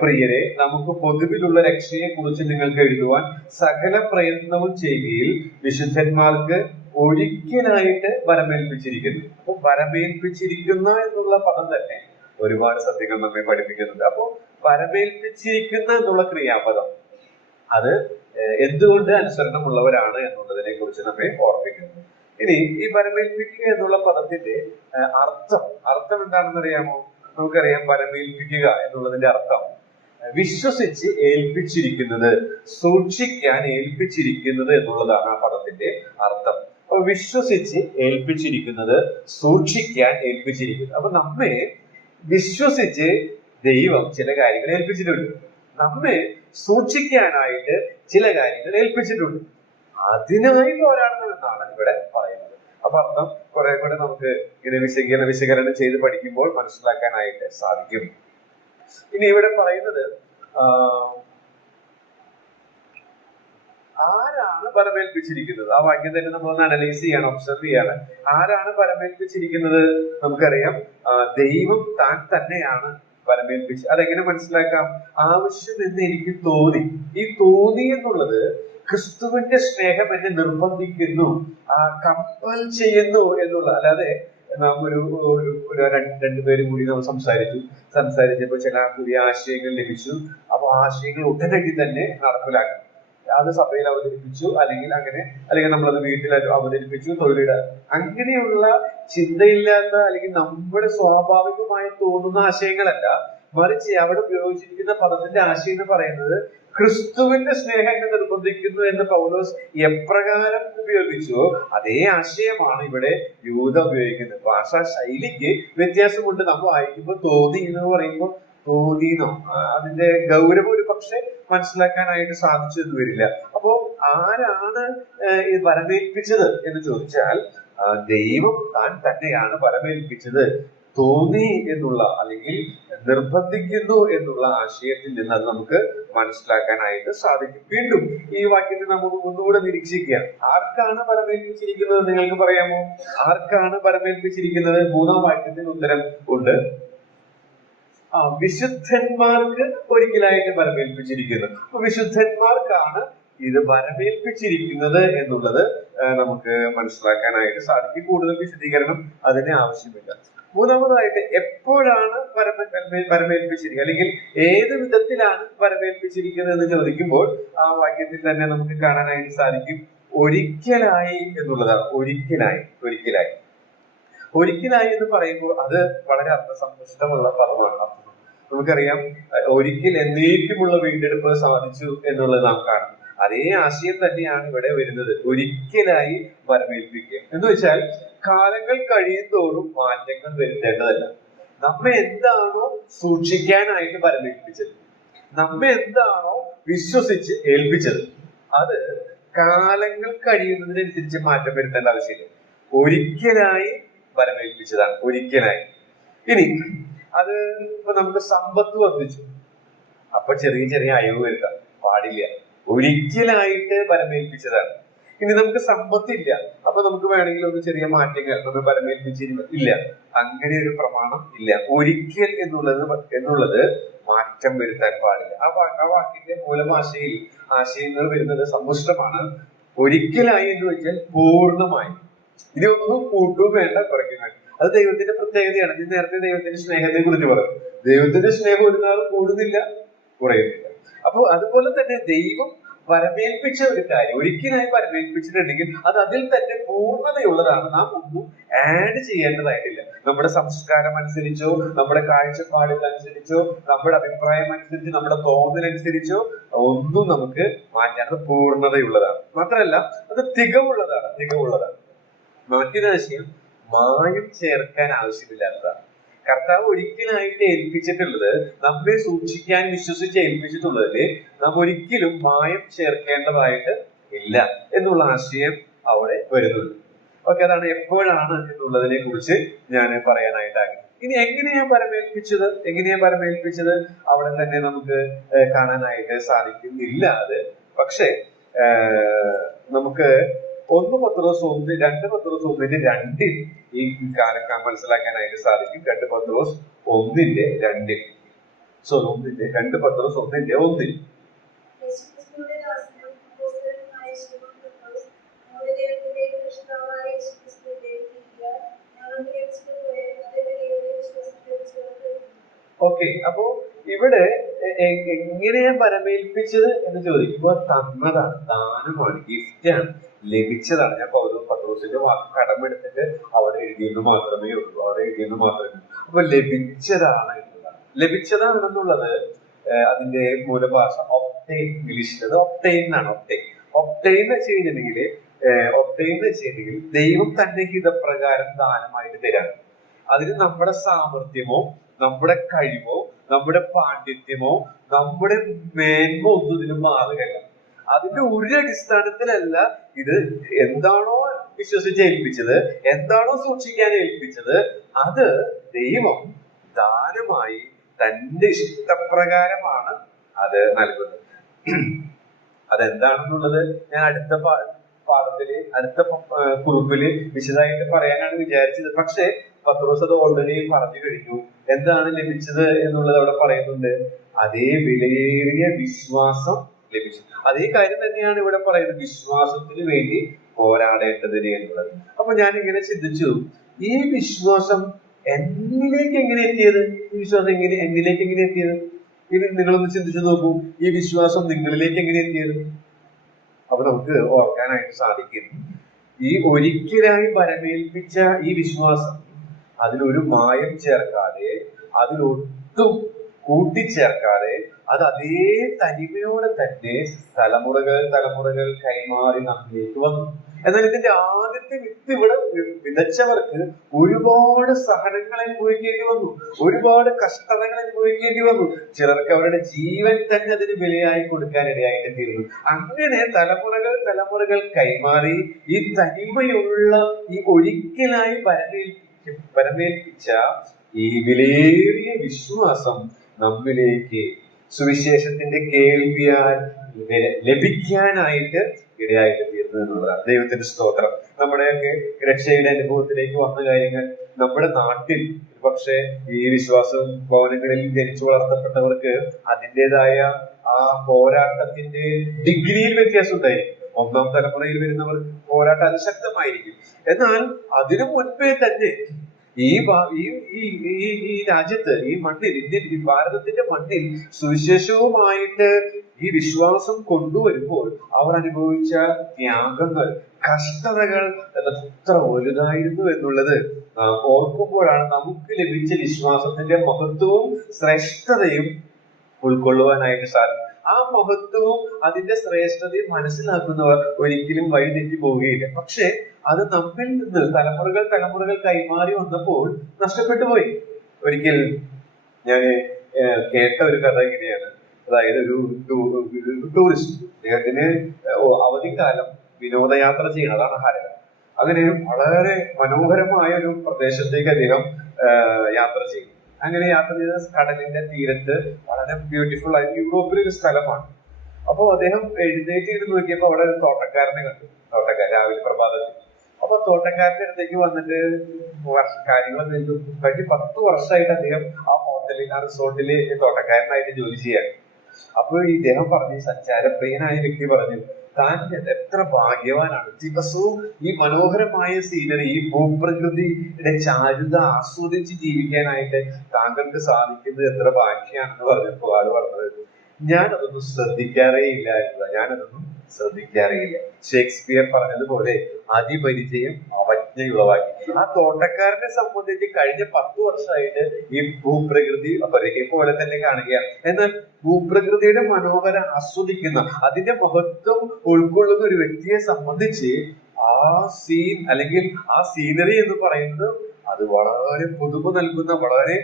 പ്രിയരെ, നമുക്ക് പൊതുവിലുള്ള രക്ഷയെ കുറിച്ച് നിങ്ങൾക്ക് എഴുതുവാൻ സകല പ്രയത്നവും ചെയ്യുകയിൽ വിശുദ്ധന്മാർക്ക് ഒരിക്കലായിട്ട് വരമേൽപ്പിച്ചിരിക്കുന്നു. അപ്പൊ വരമേൽപ്പിച്ചിരിക്കുന്ന എന്നുള്ള പദം തന്നെ ഒരുപാട് സത്യങ്ങൾ നമ്മെ പഠിപ്പിക്കുന്നുണ്ട്. അപ്പൊ വരമേൽപ്പിച്ചിരിക്കുന്ന എന്നുള്ള ക്രിയാപദം അത് എന്തുകൊണ്ട് അനുസരണമുള്ളവരാണ് എന്നുള്ളതിനെ കുറിച്ച് നമ്മെ ഓർമ്മിക്കുന്നു. ഇനി ഈ വരമേൽപ്പിക്കുക എന്നുള്ള പദത്തിന്റെ അർത്ഥം എന്താണെന്ന് അറിയാമോ? നമുക്കറിയാം, വരമേൽപ്പിക്കുക എന്നുള്ളതിന്റെ അർത്ഥം വിശ്വസിച്ച് ഏൽപ്പിച്ചിരിക്കുന്നത്, സൂക്ഷിക്കാൻ ഏൽപ്പിച്ചിരിക്കുന്നത് എന്നുള്ളതാണ് ആ പദത്തിന്റെ അർത്ഥം. അപ്പൊ വിശ്വസിച്ച് ഏൽപ്പിച്ചിരിക്കുന്നത്, സൂക്ഷിക്കാൻ ഏൽപ്പിച്ചിരിക്കുന്നത്. അപ്പൊ നമ്മെ വിശ്വസിച്ച് ദൈവം ചില കാര്യങ്ങൾ ഏൽപ്പിച്ചിട്ടുണ്ട്, നമ്മെ സൂക്ഷിക്കാനായിട്ട് ചില കാര്യങ്ങൾ ഏൽപ്പിച്ചിട്ടുണ്ട്. അതിനായി പോരാടണം എന്നാണ് ഇവിടെ പറയുന്നത്. അപ്പൊ അർത്ഥം കുറെ കൂടെ നമുക്ക് ഇത് വിശകലനം ചെയ്ത് പഠിക്കുമ്പോൾ മനസ്സിലാക്കാനായിട്ട് സാധിക്കും. ഇനി ഇവിടെ പറയുന്നത് ആരാണ് പരമേൽപ്പിച്ചിരിക്കുന്നത്? ആ വാക്യം തന്നെ നമ്മളൊന്ന് അനലൈസ് ചെയ്യാണ്, ഒബ്സർവ് ചെയ്യാണ്. ആരാണ് പരമേൽപ്പിച്ചിരിക്കുന്നത്? നമുക്കറിയാം, ദൈവം താൻ തന്നെയാണ് പരമേൽപ്പിച്ച്. അതെങ്ങനെ മനസ്സിലാക്കാം? ആവശ്യം എന്ന് എനിക്ക് തോന്നി. ഈ തോന്നി എന്നുള്ളത് ക്രിസ്തുവിന്റെ സ്നേഹം എന്നെ നിർബന്ധിക്കുന്നു, കമ്പൽ ചെയ്യുന്നു എന്നുള്ള, അല്ലാതെ നാം രണ്ടുപേരും കൂടി നമ്മൾ സംസാരിച്ചപ്പോൾ ചില പുതിയ ആശയങ്ങൾ ലഭിച്ചു. അപ്പൊ ആശയങ്ങൾ ഉടനടി തന്നെ നടപ്പിലാക്കണം. അത് സഭയിൽ അവതരിപ്പിച്ചു, അല്ലെങ്കിൽ നമ്മളത് വീട്ടിൽ അവതരിപ്പിച്ചു, തൊഴിലിട, അങ്ങനെയുള്ള ചിന്തയില്ലാത്ത അല്ലെങ്കിൽ നമ്മുടെ സ്വാഭാവികമായി തോന്നുന്ന ആശയങ്ങളല്ല, മറിച്ച് അവിടെ ഉപയോഗിച്ചിരിക്കുന്ന പദത്തിന്റെ ആശയം എന്ന് പറയുന്നത് ക്രിസ്തുവിന്റെ സ്നേഹം എന്നെ നിർബന്ധിക്കുന്നു എന്ന് പൗലോസ് എപ്രകാരം ഉപയോഗിച്ചുവോ അതേ ആശയമാണ് ഇവിടെ യൂദ ഉപയോഗിക്കുന്നത്. ഭാഷാ ശൈലിക്ക് വ്യത്യാസമുണ്ട്. നമ്മൾ വായിക്കുമ്പോൾ തോന്നി എന്ന് പറയുമ്പോൾ തോന്നിയെന്നോ അതിന്റെ ഗൗരവം ഒരു പക്ഷെ മനസ്സിലാക്കാനായിട്ട് സാധിച്ചെന്ന് വരില്ല. അപ്പോ ആരാണ് ഇത് വരമേൽപ്പിച്ചത് എന്ന് ചോദിച്ചാൽ ദൈവം താൻ തന്നെയാണ് വരമേൽപ്പിച്ചത്. തോന്നി എന്നുള്ള അല്ലെങ്കിൽ നിർബന്ധിക്കുന്നു എന്നുള്ള ആശയത്തിൽ നിന്ന് അത് നമുക്ക് മനസ്സിലാക്കാനായിട്ട് സാധിക്കും. വീണ്ടും ഈ വാക്യത്തിൽ നമുക്ക് ഒന്നുകൂടെ നിരീക്ഷിക്കുക. ആർക്കാണ് പരമേൽപ്പിച്ചിരിക്കുന്നത് നിങ്ങൾക്ക് പറയാമോ? ആർക്കാണ് പരമേൽപ്പിച്ചിരിക്കുന്നത്? 3ാം വാക്യത്തിന് ഉത്തരം ഉണ്ട്. വിശുദ്ധന്മാർക്ക് ഒരിക്കലായിട്ട് പരമേൽപ്പിച്ചിരിക്കുന്നു. അപ്പൊ വിശുദ്ധന്മാർക്കാണ് ഇത് വരമേൽപ്പിച്ചിരിക്കുന്നത് എന്നുള്ളത് നമുക്ക് മനസ്സിലാക്കാനായിട്ട് സാധിക്കും. കൂടുതൽ വിശദീകരണം അതിന് ആവശ്യമില്ല. മൂന്നാമതായിട്ട് എപ്പോഴാണ് പരമേൽപ്പിച്ചിരിക്കുക അല്ലെങ്കിൽ ഏത് വിധത്തിലാണ് പരമേൽപ്പിച്ചിരിക്കുന്നത് എന്ന് ചോദിക്കുമ്പോൾ ആ വാക്യത്തിൽ തന്നെ നമുക്ക് കാണാനായിട്ട് സാധിക്കും ഒരിക്കലായി എന്നുള്ളതാണ്. ഒരിക്കലായി. ഒരിക്കലായി എന്ന് പറയുമ്പോൾ അത് വളരെ അർത്ഥസമ്പുഷ്ടമുള്ള പദമാണ്. നമുക്കറിയാം, ഒരിക്കൽ എന്നേക്കുമുള്ള വീണ്ടെടുപ്പ് സാധിച്ചു എന്നുള്ളത് നാം കാണും. അതേ ആശയം തന്നെയാണ് ഇവിടെ വരുന്നത്. ഒരിക്കലായി വരമേൽപ്പിക്കുക എന്ന് വെച്ചാൽ കാലങ്ങൾ കഴിയും തോറും മാറ്റങ്ങൾ വരുത്തേണ്ടതല്ല. നമ്മെ എന്താണോ സൂക്ഷിക്കാനായിട്ട് വരമേൽപ്പിച്ചത്, നമ്മെ എന്താണോ വിശ്വസിച്ച് ഏൽപ്പിച്ചത്, അത് കാലങ്ങൾ കഴിയുന്നതിനനുസരിച്ച് മാറ്റം വരുത്തേണ്ട ആവശ്യമില്ല. ഒരിക്കലായി വരമേൽപ്പിച്ചതാണ്, ഒരിക്കലായി. ഇനി അത് ഇപ്പൊ നമുക്ക് സമ്പത്ത് വർദ്ധിച്ചു, അപ്പൊ ചെറിയ ചെറിയ അയവ് വരുത്താൻ പാടില്ല. ഒരിക്കലായിട്ട് വരമേൽപ്പിച്ചതാണ്. ഇനി നമുക്ക് സമ്പത്തില്ല, അപ്പൊ നമുക്ക് വേണമെങ്കിൽ ഒന്ന് ചെറിയ മാറ്റങ്ങൾ നമ്മൾ വരമേൽപ്പിച്ചില്ല, ഇല്ല, അങ്ങനെ ഒരു പ്രമാണം ഇല്ല. ഒരിക്കൽ എന്നുള്ളത് മാറ്റം വരുത്താൻ പാടില്ല. ആ വാക്കിന്റെ മൂലഭാഷയിൽ ആശയങ്ങൾ വരുന്നത് സമ്പുഷ്ടമാണ്. ഒരിക്കലായി എന്ന് വെച്ചാൽ പൂർണ്ണമായി. ഇതൊന്നും കൂട്ടുകയും വേണ്ട, കുറയ്ക്കുകയും വേണ്ട. അത് ദൈവത്തിന്റെ പ്രത്യേകതയാണ്. ഞാൻ നേരത്തെ ദൈവത്തിന്റെ സ്നേഹത്തെ കുറിച്ച് പറഞ്ഞു. ദൈവത്തിന്റെ സ്നേഹം ഒരു നാളും കൂടുന്നില്ല, കുറയുന്നില്ല. അപ്പൊ അതുപോലെ തന്നെ ദൈവം വരമേൽപ്പിച്ച ഒരു കാര്യം ഒരിക്കലായി വരമേൽപ്പിച്ചിട്ടുണ്ടെങ്കിൽ അത് അതിൽ തന്നെ പൂർണ്ണതയുള്ളതാണ്. നാം ഒന്നും ആഡ് ചെയ്യേണ്ടതായിട്ടില്ല. നമ്മുടെ സംസ്കാരം അനുസരിച്ചോ, നമ്മുടെ കാഴ്ചപ്പാടുകൾ അനുസരിച്ചോ, നമ്മുടെ അഭിപ്രായം അനുസരിച്ചോ, നമ്മുടെ തോന്നലനുസരിച്ചോ ഒന്നും നമുക്ക് മാറ്റാൻ. അത് പൂർണ്ണതയുള്ളതാണ്. മാത്രമല്ല അത് തികവുള്ളതാണ്. മറ്റൊരാശയം മായം ചേർക്കാൻ ആവശ്യമില്ലാത്തതാണ്. കർത്താവ് ഒരിക്കലായിട്ട് ഏൽപ്പിച്ചിട്ടുള്ളത്, നമ്മെ സൂക്ഷിക്കാൻ വിശ്വസിച്ച് ഏൽപ്പിച്ചിട്ടുള്ളതില് നാം ഒരിക്കലും മായം ചേർക്കേണ്ടതായിട്ട് ഇല്ല എന്നുള്ള ആശയം അവിടെ വരുന്നുണ്ട്. ഓക്കെ, അതാണ് എപ്പോഴാണ് എന്നുള്ളതിനെ കുറിച്ച് ഞാൻ പറയാനായിട്ട് ആഗ്രഹിക്കുന്നു. ഇനി എങ്ങനെയാ പരമേൽപ്പിച്ചത് അവിടെ തന്നെ നമുക്ക് കാണാനായിട്ട് സാധിക്കുന്നില്ല. അത് പക്ഷെ നമുക്ക് 1 പത്രോസ് 1, 2 പത്രോസ് 1:2 ഈ കാലം മനസ്സിലാക്കാനായിട്ട് സാധിക്കും. 2 പത്രോസ് 1:2. 2 പത്രോസ് 1:1. ഓക്കെ, അപ്പോ ഇവിടെ എങ്ങനെയാ പരമേൽപ്പിച്ചത് എന്ന് ചോദിക്കുമ്പോൾ തന്നതാണ്, ദാനമാണ്, ഗിഫ്റ്റാണ്, ലഭിച്ചതാണ്. ഞാൻ പത്രോസിന്റെ വാക്ക് കടമെടുത്തിട്ട് അവിടെ എഴുതിയെന്ന് മാത്രമേ ഉള്ളൂ. അപ്പൊ ലഭിച്ചതാണെന്നുള്ളത് അതിന്റെ മൂലഭാഷ ഒപ്റ്റൈൻ, ഇംഗ്ലീഷിൽ ഒപ്റ്റൈൻ എന്നാണ്. ഒപ്റ്റൈൻ എന്ന് വെച്ച് കഴിഞ്ഞിട്ടുണ്ടെങ്കിൽ ദൈവം തന്റെ ഹിതപ്രകാരം ദാനമായിട്ട് തരാണ്. അതിന് നമ്മുടെ സാമർഥ്യമോ, നമ്മുടെ കഴിവോ, നമ്മുടെ പാണ്ഡിത്യമോ, നമ്മുടെ മേന്മ ഒന്നും ഇതിന് മാറുകയല്ല. അതിന്റെ ഒരു അടിസ്ഥാനത്തിലല്ല. ഇത് എന്താണോ വിശ്വസിച്ച് ഏൽപ്പിച്ചത്, എന്താണോ സൂക്ഷിക്കാൻ ഏൽപ്പിച്ചത്, അത് ദൈവം ദാനമായി തന്റെ ഇഷ്ടപ്രകാരമാണ് അത് നൽകുന്നത്. അതെന്താണെന്നുള്ളത് ഞാൻ അടുത്ത കുറിപ്പില് വിശദമായിട്ട് പറയാനാണ് വിചാരിച്ചത്. പക്ഷെ പത്രോസ് അത് ഓൾറെഡി പറഞ്ഞു കഴിഞ്ഞു. എന്താണ് ലഭിച്ചത് എന്നുള്ളത് അവിടെ പറയുന്നുണ്ട്. അതേ വിലയേറിയ വിശ്വാസം ലഭിച്ചു. അതേ കാര്യം തന്നെയാണ് ഇവിടെ പറയുന്നത്, വിശ്വാസത്തിന് വേണ്ടി പോരാടേണ്ടതിന് എന്നുള്ളത്. അപ്പൊ ഞാൻ ഇങ്ങനെ ചിന്തിച്ചു, ഈ വിശ്വാസം എന്നിലേക്ക് എങ്ങനെ എത്തിയത്? ഇനി നിങ്ങളൊന്ന് ചിന്തിച്ചു നോക്കൂ, ഈ വിശ്വാസം നിങ്ങളിലേക്ക് എങ്ങനെ എത്തിയത്? അപ്പൊ നമുക്ക് ഓർക്കാനായിട്ട് സാധിക്കും, ഈ ഒരിക്കലായി വരമേൽപ്പിച്ച ഈ വിശ്വാസം അതിലൊരു മായം ചേർക്കാതെ, അതിലൊട്ടും കൂട്ടിച്ചേർക്കാതെ, അത് അതേ തനിമയോടെ തന്നെ തലമുറകൾ കൈമാറി നമ്മിലേക്ക് വന്നു. എന്നാൽ ഇതിന്റെ ആദ്യത്തെ വിത്ത് ഇവിടെ വിതച്ചവർക്ക് ഒരുപാട് സഹനങ്ങൾ അനുഭവിക്കേണ്ടി വന്നു, ഒരുപാട് കഷ്ടതകൾ അനുഭവിക്കേണ്ടി വന്നു. ചിലർക്ക് അവരുടെ ജീവൻ തന്നെ അതിന് വിലയായി കൊടുക്കാൻ ഇടയായിട്ട് തീർന്നു. അങ്ങനെ തലമുറകൾ കൈമാറി ഈ തനിമയുള്ള ഈ ഒരിക്കലായി വരമേൽപ്പിച്ച ഈ വിലയേറിയ വിശ്വാസം നമ്മിലേക്ക് സുവിശേഷത്തിന്റെ കേൾവിയാൽ ലഭിക്കാനായിട്ട് ഇടയായിട്ട് തീർന്നു എന്നുള്ളതാണ്. ദൈവത്തിന്റെ സ്തോത്രം. നമ്മുടെയൊക്കെ രക്ഷയുടെ അനുഭവത്തിലേക്ക് വന്ന കാര്യങ്ങൾ നമ്മുടെ നാട്ടിൽ പക്ഷെ ഈ വിശ്വാസ ഭവനങ്ങളിൽ ജനിച്ചു വളർത്തപ്പെട്ടവർക്ക് അതിൻ്റെതായ ആ പോരാട്ടത്തിന്റെ ഡിഗ്രിയിൽ വ്യത്യാസം ഉണ്ടായിരിക്കും. 1ാം തലമുറയിൽ വരുന്നവർക്ക് പോരാട്ടം അതിശക്തമായിരിക്കും. എന്നാൽ അതിനു മുൻപേ തന്നെ ഈ ഈ ഈ രാജ്യത്ത്, ഈ മണ്ണിൽ, ഈ ഭാരതത്തിന്റെ മണ്ണിൽ സുവിശേഷവുമായിട്ട് ഈ വിശ്വാസം കൊണ്ടുവരുമ്പോൾ അവർ അനുഭവിച്ച ത്യാഗങ്ങൾ, കഷ്ടതകൾ എത്ര വലുതായിരുന്നു എന്നുള്ളത് ഓർക്കുമ്പോഴാണ് നമുക്ക് ലഭിച്ച വിശ്വാസത്തിന്റെ മഹത്വവും ശ്രേഷ്ഠതയും ഉൾക്കൊള്ളുവാനായിട്ട് സാധിക്കും. ആ മഹത്വവും അതിന്റെ ശ്രേഷ്ഠതയും മനസ്സിലാക്കുന്നവർ ഒരിക്കലും വഴിതെറ്റി പോവുകയില്ല. പക്ഷെ അത് നമ്മിൽ നിന്ന് തലമുറകൾ കൈമാറി വന്നപ്പോൾ നഷ്ടപ്പെട്ടു പോയി. ഒരിക്കൽ ഞാൻ കേട്ട ഒരു കഥ ഇങ്ങനെയാണ്. അതായത് ഒരു ടൂറിസ്റ്റ്, അദ്ദേഹത്തിന് അവധിക്കാലം വിനോദയാത്ര ചെയ്യണം, അതാണ് ഹരം. അങ്ങനെ വളരെ മനോഹരമായ ഒരു പ്രദേശത്തേക്ക് അദ്ദേഹം യാത്ര ചെയ്യും. അങ്ങനെ യാത്ര ചെയ്ത കടലിന്റെ തീരത്ത് വളരെ ബ്യൂട്ടിഫുൾ ആയ യൂറോപ്പിലൊരു സ്ഥലമാണ്. അപ്പൊ അദ്ദേഹം എഴുന്നേറ്റ് നോക്കിയപ്പോ അവിടെ ഒരു തോട്ടക്കാരനെ കണ്ടു. രാവിലെ പ്രഭാതത്തിൽ. അപ്പൊ തോട്ടക്കാരന്റെ അടുത്തേക്ക് വന്നിട്ട് കാര്യങ്ങൾ കഴിഞ്ഞ് 10 വർഷമായിട്ട് അദ്ദേഹം ആ ഹോട്ടലിൽ, ആ റിസോർട്ടില് തോട്ടക്കാരനായിട്ട് ജോലി ചെയ്യാണ്. അപ്പൊ ഇദ്ദേഹം പറഞ്ഞു, സഞ്ചാരപ്രിയനായ വ്യക്തി പറഞ്ഞു, താൻ എത്ര ഭാഗ്യവാനാണ്, ദിവസവും ഈ മനോഹരമായ സീനറി, ഈ ഭൂപ്രകൃതിയുടെ ചാരുത ആസ്വദിച്ച് ജീവിക്കാനായിട്ട് താങ്കൾക്ക് സാധിക്കുന്നത് എത്ര ഭാഗ്യാണെന്ന് പറഞ്ഞപ്പോ ആള് പറഞ്ഞത്, ഞാനതൊന്നും ശ്രദ്ധിക്കാറേയില്ല എന്നതാണ്. ഷേക്സ്പിയർ പറഞ്ഞതുപോലെ അതിപരിചയം അവജ്ഞയുളവാക്കി. ആ തോട്ടക്കാരനെ സംബന്ധിച്ച് കഴിഞ്ഞ 10 വർഷമായിട്ട് ഈ ഭൂപ്രകൃതി പോലെ തന്നെ കാണുകയാണ്. എന്നാൽ ഭൂപ്രകൃതിയുടെ മനോഹരം ആസ്വദിക്കുന്ന, അതിന്റെ മഹത്വം ഉൾക്കൊള്ളുന്ന ഒരു വ്യക്തിയെ സംബന്ധിച്ച് ആ സീൻ അല്ലെങ്കിൽ ആ സീനറി എന്ന് പറയുന്നത് അത് വളരെ പുതുമ നൽകുന്ന, വളരെ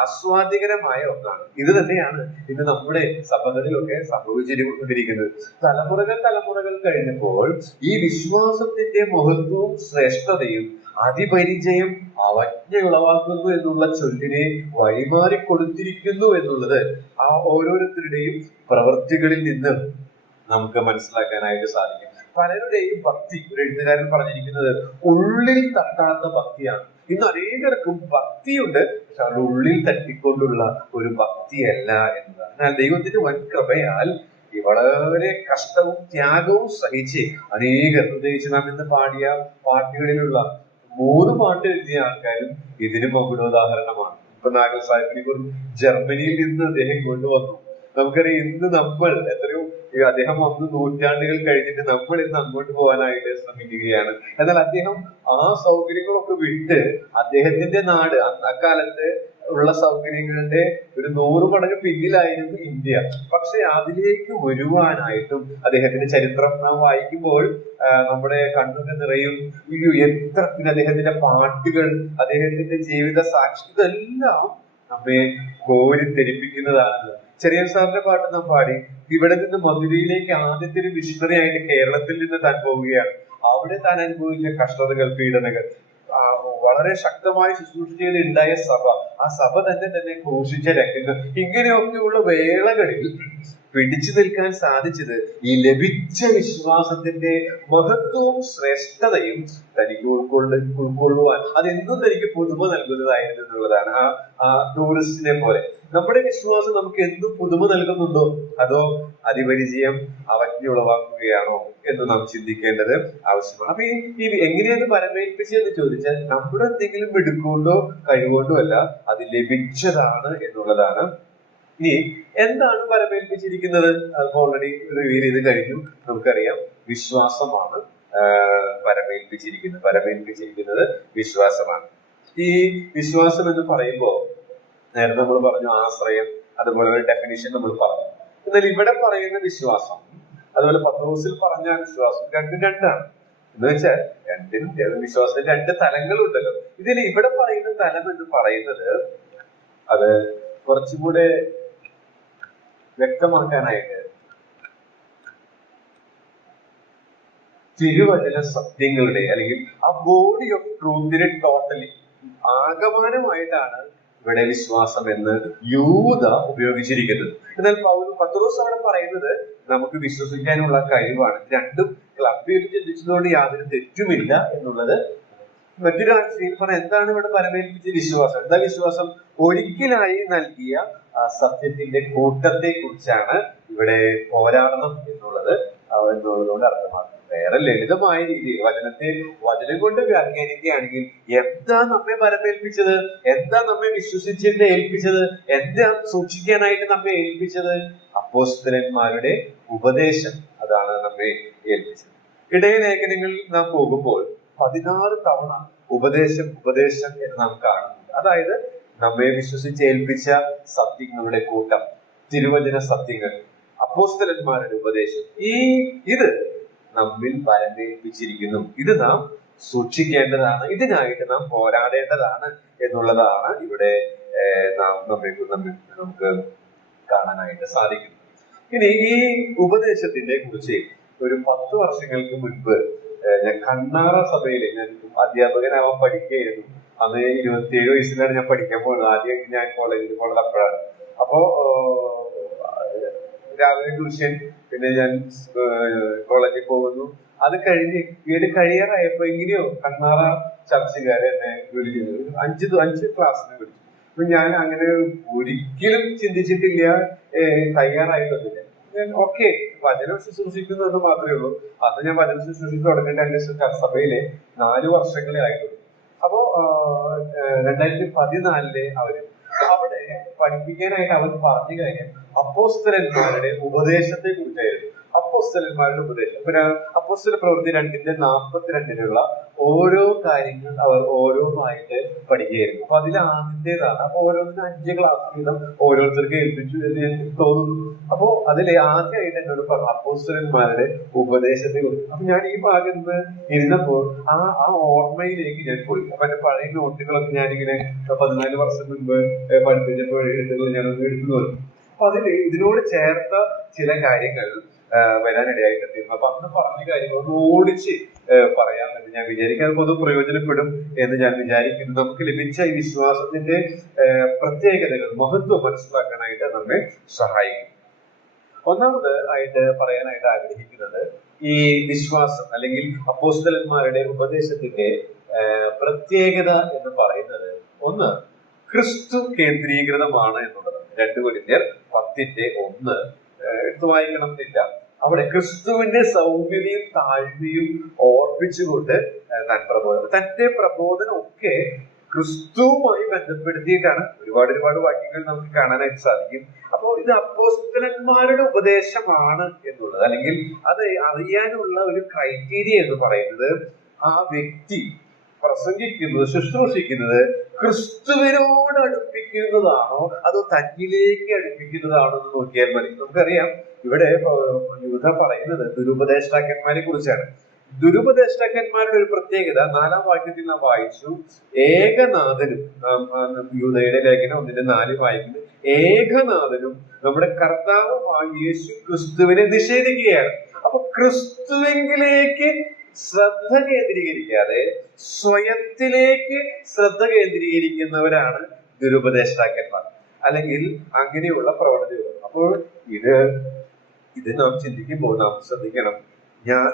ആസ്വാദികരമായ ഒന്നാണ്. ഇത് തന്നെയാണ് ഇന്ന് നമ്മുടെ സഭകളിലൊക്കെ സംഭവിച്ചിരിക്കുന്നത്. തലമുറകൾ കഴിഞ്ഞപ്പോൾ ഈ വിശ്വാസത്തിന്റെ മഹത്വവും ശ്രേഷ്ഠതയും അതിപരിചയം അവജ്ഞ ഉളവാക്കുന്നു എന്നുള്ള ചൊല്ലിനെ വഴിമാറി കൊടുത്തിരിക്കുന്നു എന്നുള്ളത് ആ ഓരോരുത്തരുടെയും പ്രവൃത്തികളിൽ നിന്ന് നമുക്ക് മനസ്സിലാക്കാനായിട്ട് സാധിക്കും. പലരുടെയും ഭക്തി, ഒരു എഴുത്തുകാരൻ പറഞ്ഞിരിക്കുന്നത്, ഉള്ളിൽ തട്ടാത്ത ഭക്തിയാണ്. ഇന്ന് അനേകർക്കും ഭക്തിയുണ്ട്, പക്ഷെ അവരുടെ ഉള്ളിൽ തട്ടിക്കൊണ്ടുള്ള ഒരു ഭക്തിയല്ല എന്നതാണ്. എന്നാൽ ദൈവത്തിന്റെ വൻ കൃപയാൽ ഈ വളരെ കഷ്ടവും ത്യാഗവും സഹിച്ച് അനേകർ, പ്രത്യേകിച്ച് നാം ഇന്ന് പാടിയ പാട്ടുകളിലുള്ള 3 പാട്ട് എഴുതിയ ആൾക്കാരും ഇതിന് മകുടോദാഹരണമാണ്. ഇപ്പൊ നാഗൽ സാഹിബിനെ കുറിച്ച് ജർമ്മനിയിൽ നിന്ന് അദ്ദേഹം കൊണ്ടുവന്നു. നമുക്കറിയാം, ഇന്ന് നമ്മൾ എത്രയോ, അദ്ദേഹം 1 നൂറ്റാണ്ടുകൾ കഴിഞ്ഞിട്ട് നമ്മൾ ഇന്ന് അങ്ങോട്ട് പോകാനായിട്ട് ശ്രമിക്കുകയാണ്. എന്നാൽ അദ്ദേഹം ആ സൗകര്യങ്ങളൊക്കെ വിട്ട് അദ്ദേഹത്തിന്റെ നാട്, അക്കാലത്ത് ഉള്ള സൗകര്യങ്ങളുടെ ഒരു 100 മടങ്ങ് പിന്നിലായിരുന്നു ഇന്ത്യ. പക്ഷെ അതിലേക്ക് വരുവാനായിട്ടും അദ്ദേഹത്തിന്റെ ചരിത്രം നാം വായിക്കുമ്പോൾ നമ്മുടെ കണ്ണുകൾ നിറയും. എത്ര, പിന്നെ അദ്ദേഹത്തിന്റെ പാട്ടുകൾ, അദ്ദേഹത്തിന്റെ ജീവിത സാക്ഷി, ഇതെല്ലാം നമ്മെ കോരിത്തെരിപ്പിക്കുന്നതാണ്. ചെറിയ സാറിന്റെ പാട്ട് നാം പാടി. ഇവിടെ നിന്ന് മധുരയിലേക്ക് ആദ്യത്തെ ഒരു മിഷണറി ആയിട്ട് കേരളത്തിൽ നിന്ന് താൻ പോവുകയാണ്. അവിടെ താൻ അനുഭവിച്ച കഷ്ടതകൾ, പീഡനങ്ങൾ, വളരെ ശക്തമായി ശുശ്രൂഷയിൽ ഉണ്ടായ സഭ, ആ സഭ തന്നെ ക്രൂശിച്ച രംഗങ്ങൾ, ഇങ്ങനെയൊക്കെയുള്ള വേളകളിൽ പിടിച്ചു നിൽക്കാൻ സാധിച്ചത് ഈ ലഭിച്ച വിശ്വാസത്തിന്റെ മഹത്വവും ശ്രേഷ്ഠതയും തനിക്ക് ഉൾക്കൊള്ളുവാൻ അതെന്നും തനിക്ക് പുതുമ നൽകുന്നതായിരുന്നു എന്നുള്ളതാണ്. ആ ടൂറിസ്റ്റിനെ പോലെ നമ്മുടെ വിശ്വാസം നമുക്ക് എന്തും പുതുമ നൽകുന്നുണ്ടോ, അതോ അതിപരിചയം അവജ്ഞ ഉളവാക്കുകയാണോ എന്ന് നാം ചിന്തിക്കേണ്ടത് ആവശ്യമാണ്. അപ്പൊ ഈ എങ്ങനെയാണ് പരമേൽപ്പിച്ചതെന്ന് ചോദിച്ചാൽ, നമ്മുടെ എന്തെങ്കിലും എടുക്കൊണ്ടോ കഴിവുകൊണ്ടോ അല്ല, അത് ലഭിച്ചതാണ് എന്നുള്ളതാണ്. ഇനി എന്താണ് പരമേൽപ്പിച്ചിരിക്കുന്നത്? അത് ഓൾറെഡി റിവീൽ ചെയ്ത് കഴിഞ്ഞു. നമുക്കറിയാം, വിശ്വാസമാണ് പരമേൽപ്പിച്ചിരിക്കുന്നത് വിശ്വാസമാണ്. ഈ വിശ്വാസം എന്ന് പറയുമ്പോൾ നേരത്തെ നമ്മൾ പറഞ്ഞു ആശ്രയം, അതുപോലെ ഒരു ഡെഫിനിഷൻ നമ്മൾ പറഞ്ഞു. എന്നാൽ ഇവിടെ പറയുന്ന വിശ്വാസം, അതുപോലെ പത്രോസിൽ പറഞ്ഞ വിശ്വാസം രണ്ടാണ്. എന്ന് വെച്ചാൽ വിശ്വാസത്തിന് 2 തലങ്ങളുണ്ടല്ലോ. ഇതിൽ ഇവിടെ പറയുന്ന തലം എന്ന് പറയുന്നത്, അത് കുറച്ചുകൂടെ വ്യക്തമാക്കാനായിട്ട് തിരുവചന സത്യങ്ങളുടെ, അല്ലെങ്കിൽ ആ ബോഡി ഓഫ് ട്രൂത്തിനെ ടോട്ടലി ആകമാനമായിട്ടാണ് ഇവിടെ വിശ്വാസം എന്ന് യൂദ ഉപയോഗിച്ചിരിക്കുന്നത്. എന്നാൽ പത്രോസ് അവിടെ പറയുന്നത് നമുക്ക് വിശ്വസിക്കാനുള്ള കഴിവാണ്. രണ്ടും ക്ലബിൽ ചിന്തിച്ചതുകൊണ്ട് യാതൊരു തെറ്റുമില്ല എന്നുള്ളത്. മറ്റൊരു ആശയം പറഞ്ഞ എന്താണ് ഇവിടെ പരമേൽപ്പിച്ച വിശ്വാസം? എന്താ വിശ്വാസം? ഒരിക്കലായി നൽകിയ സത്യത്തിന്റെ കൂട്ടത്തെ കുറിച്ചാണ് ഇവിടെ പോരാടണം എന്നുള്ളതുകൊണ്ട് അർത്ഥമാക്കുന്നത്. വേറെ ലളിതമായ രീതിയിൽ വചനം കൊണ്ട് വ്യാഖ്യാനിക്കുകയാണെങ്കിൽ എന്താ നമ്മെ പരമേൽപ്പിച്ചത്, എന്താ നമ്മെ വിശ്വസിച്ചിട്ട് ഏൽപ്പിച്ചത്, എന്താ സൂക്ഷിക്കാനായിട്ട് നമ്മെ ഏൽപ്പിച്ചത്? അപ്പോസ്തലന്മാരുടെ ഉപദേശം, അതാണ് നമ്മെ ഏൽപ്പിച്ചത്. ഇടയലേഖനങ്ങളിൽ നാം പോകുമ്പോൾ 16 തവണ ഉപദേശം ഉപദേശം എന്ന് നാം കാണുന്നുണ്ട്. അതായത് നമ്മെ വിശ്വസിച്ച് ഏൽപ്പിച്ച സത്യങ്ങളുടെ കൂട്ടം, തിരുവചന സത്യങ്ങൾ, അപ്പോസ്തലന്മാരുടെ ഉപദേശം, ഇത് നമ്മിൽ പരമേൽപ്പിച്ചിരിക്കുന്നു. ഇത് നാം സൂക്ഷിക്കേണ്ടതാണ്, ഇതിനായിട്ട് നാം പോരാടേണ്ടതാണ് എന്നുള്ളതാണ് ഇവിടെ നമുക്ക് കാണാനായിട്ട് സാധിക്കുന്നത്. ഇനി ഈ ഉപദേശത്തിന്റെ കുറിച്ച് ഒരു 10 വർഷങ്ങൾക്ക് മുൻപ് ഞാൻ കണ്ണാറ സഭയിൽ ഞാൻ അധ്യാപകനാവാൻ പഠിക്കുകയായിരുന്നു. അന്ന് 27 വയസ്സിലാണ് ഞാൻ പഠിക്കാൻ പോകുന്നത്. ആദ്യം ഞാൻ കോളേജിൽ പോകുന്നത് അപ്പോഴാണ്. അപ്പോ രാവിലെ ട്യൂഷൻ, പിന്നെ ഞാൻ കോളേജിൽ പോകുന്നു. അത് കഴിഞ്ഞ് കഴിയാറായപ്പോ എങ്ങനെയോ കണ്ണാറ ചർച്ചുകാരെ എന്നെ വിളിച്ചു, 5 ക്ലാസ്സിന് വിളിച്ചു. അപ്പൊ ഞാൻ അങ്ങനെ ഒരിക്കലും ചിന്തിച്ചിട്ടില്ല, തയ്യാറായിട്ടൊന്നുമില്ല. ഞാൻ ഓക്കെ വചനം ശുശ്രൂഷിക്കുന്നു എന്ന് മാത്രമേ ഉള്ളൂ. അന്ന് ഞാൻ വചനം ശുശ്രൂഷിച്ച് തുടങ്ങേണ്ട എന്റെ സഭയിലെ 4 വർഷങ്ങളെ ആയിട്ടുള്ളൂ. അപ്പോ 2014 അവിടെ പഠിപ്പിക്കാനായിട്ട് അവർ പറഞ്ഞ കാര്യം അപ്പോസ്തലന്മാരുടെ ഉപദേശത്തെ കുറിച്ചായിരുന്നു. അപ്പോസ്തലന്മാരുടെ ഉപദേശം, പിന്നെ അപ്പോസ്തല പ്രവൃത്തി 2:42 ഓരോ കാര്യങ്ങൾ അവർ ഓരോന്നായിട്ട് പഠിക്കുകയായിരുന്നു. അപ്പൊ അതിൽ ആദ്യത്തേതാണ്. അപ്പൊ ഓരോന്നിനും 5 ക്ലാസ് വീതം ഓരോരുത്തർക്ക് ഏൽപ്പിച്ചു എന്ന് തോന്നുന്നു. അപ്പോ അതിലെ ആദ്യമായിട്ട് എന്നോട് പറഞ്ഞു അപ്പോസ്തലന്മാരുടെ ഉപദേശത്തെ കുറിച്ച്. അപ്പൊ ഞാൻ ഈ ഭാഗത്ത് നിന്ന് ഇരുന്നപ്പോൾ ആ ഓർമ്മയിലേക്ക് ഞാൻ പോയി. അപ്പൊ എന്റെ പഴയ നോട്ടുകളൊക്കെ ഞാനിങ്ങനെ 14 വർഷം മുൻപ് പഠിപ്പിച്ചപ്പോൾ എഴുത്തുകൾ ഞാനൊന്ന് എടുത്തു നോക്കി. അപ്പൊ അതിൽ ഇതിനോട് ചേർത്ത ചില കാര്യങ്ങൾ വരാനിടയായിട്ട് തീർന്നു. അപ്പൊ അന്ന് പറഞ്ഞ കാര്യങ്ങൾ ഒന്ന് ഓടിച്ച് പറയാമെന്ന് ഞാൻ വിചാരിക്കും. അത് പൊതു പ്രയോജനപ്പെടും എന്ന് ഞാൻ വിചാരിക്കുന്നു. നമുക്ക് ലഭിച്ച ഈ വിശ്വാസത്തിന്റെ പ്രത്യേകതകൾ, മഹത്വം മനസ്സിലാക്കാനായിട്ട് നമ്മെ സഹായിക്കും. ഒന്നാമത് ആയിട്ട് പറയാനായിട്ട് ആഗ്രഹിക്കുന്നത് ഈ വിശ്വാസം അല്ലെങ്കിൽ അപ്പോസ്തലന്മാരുടെ ഉപദേശത്തിന്റെ പ്രത്യേകത എന്ന് പറയുന്നത്, ഒന്ന് ക്രിസ്തു കേന്ദ്രീകൃതമാണ് എന്നുള്ളത്. 2 കൊരിന്ത്യർ 10:1 എടുത്തു വായിക്കണം എന്നില്ല. അവിടെ ക്രിസ്തുവിന്റെ സൗമ്യതയും താഴ്മയും ഓർപ്പിച്ചുകൊണ്ട് തന്റെ പ്രബോധനം ഒക്കെ ക്രിസ്തുവുമായി ബന്ധപ്പെടുത്തിയിട്ടാണ്. ഒരുപാട് വാക്യങ്ങൾ നമുക്ക് കാണാനായിട്ട് സാധിക്കും. അപ്പോ ഇത് അപ്പോസ്തലന്മാരുടെ ഉപദേശമാണ് എന്നുള്ളത്, അല്ലെങ്കിൽ അത് അറിയാനുള്ള ഒരു ക്രൈറ്റീരിയ എന്ന് പറയുന്നത് ആ വ്യക്തി പ്രസംഗിക്കുന്നത്, ശുശ്രൂഷിക്കുന്നത് ക്രിസ്തുവിനോട് അടുപ്പിക്കുന്നതാണോ അതോ തന്നിലേക്ക് അടുപ്പിക്കുന്നതാണോ എന്ന് നോക്കിയാൽ മതി. നമുക്കറിയാം ഇവിടെ യൂദ പറയുന്നത് ദുരുപദേഷ്ടാക്കന്മാരെ കുറിച്ചാണ്. ദുരുപദേഷ്ടാക്കന്മാരുടെ ഒരു പ്രത്യേകത 4-ാം വാക്യത്തിൽ നാം വായിച്ചു, ഏകനാഥനും, യൂദയുടെ ലേഖനം 1:4 വായിക്കുന്നത്, ഏകനാഥനും നമ്മുടെ കർത്താവുമായ യേശു ക്രിസ്തുവിനെ നിഷേധിക്കുകയാണ്. അപ്പൊ ക്രിസ്തുവിലേക്ക് ശ്രദ്ധ കേന്ദ്രീകരിക്കാതെ സ്വയത്തിലേക്ക് ശ്രദ്ധ കേന്ദ്രീകരിക്കുന്നവരാണ് ദുരുപദേഷ്ടാക്കന്മാർ, അല്ലെങ്കിൽ അങ്ങനെയുള്ള പ്രവണതകൾ. അപ്പോൾ ഇത് നാം ചിന്തിക്കുമ്പോൾ നാം ശ്രദ്ധിക്കണം,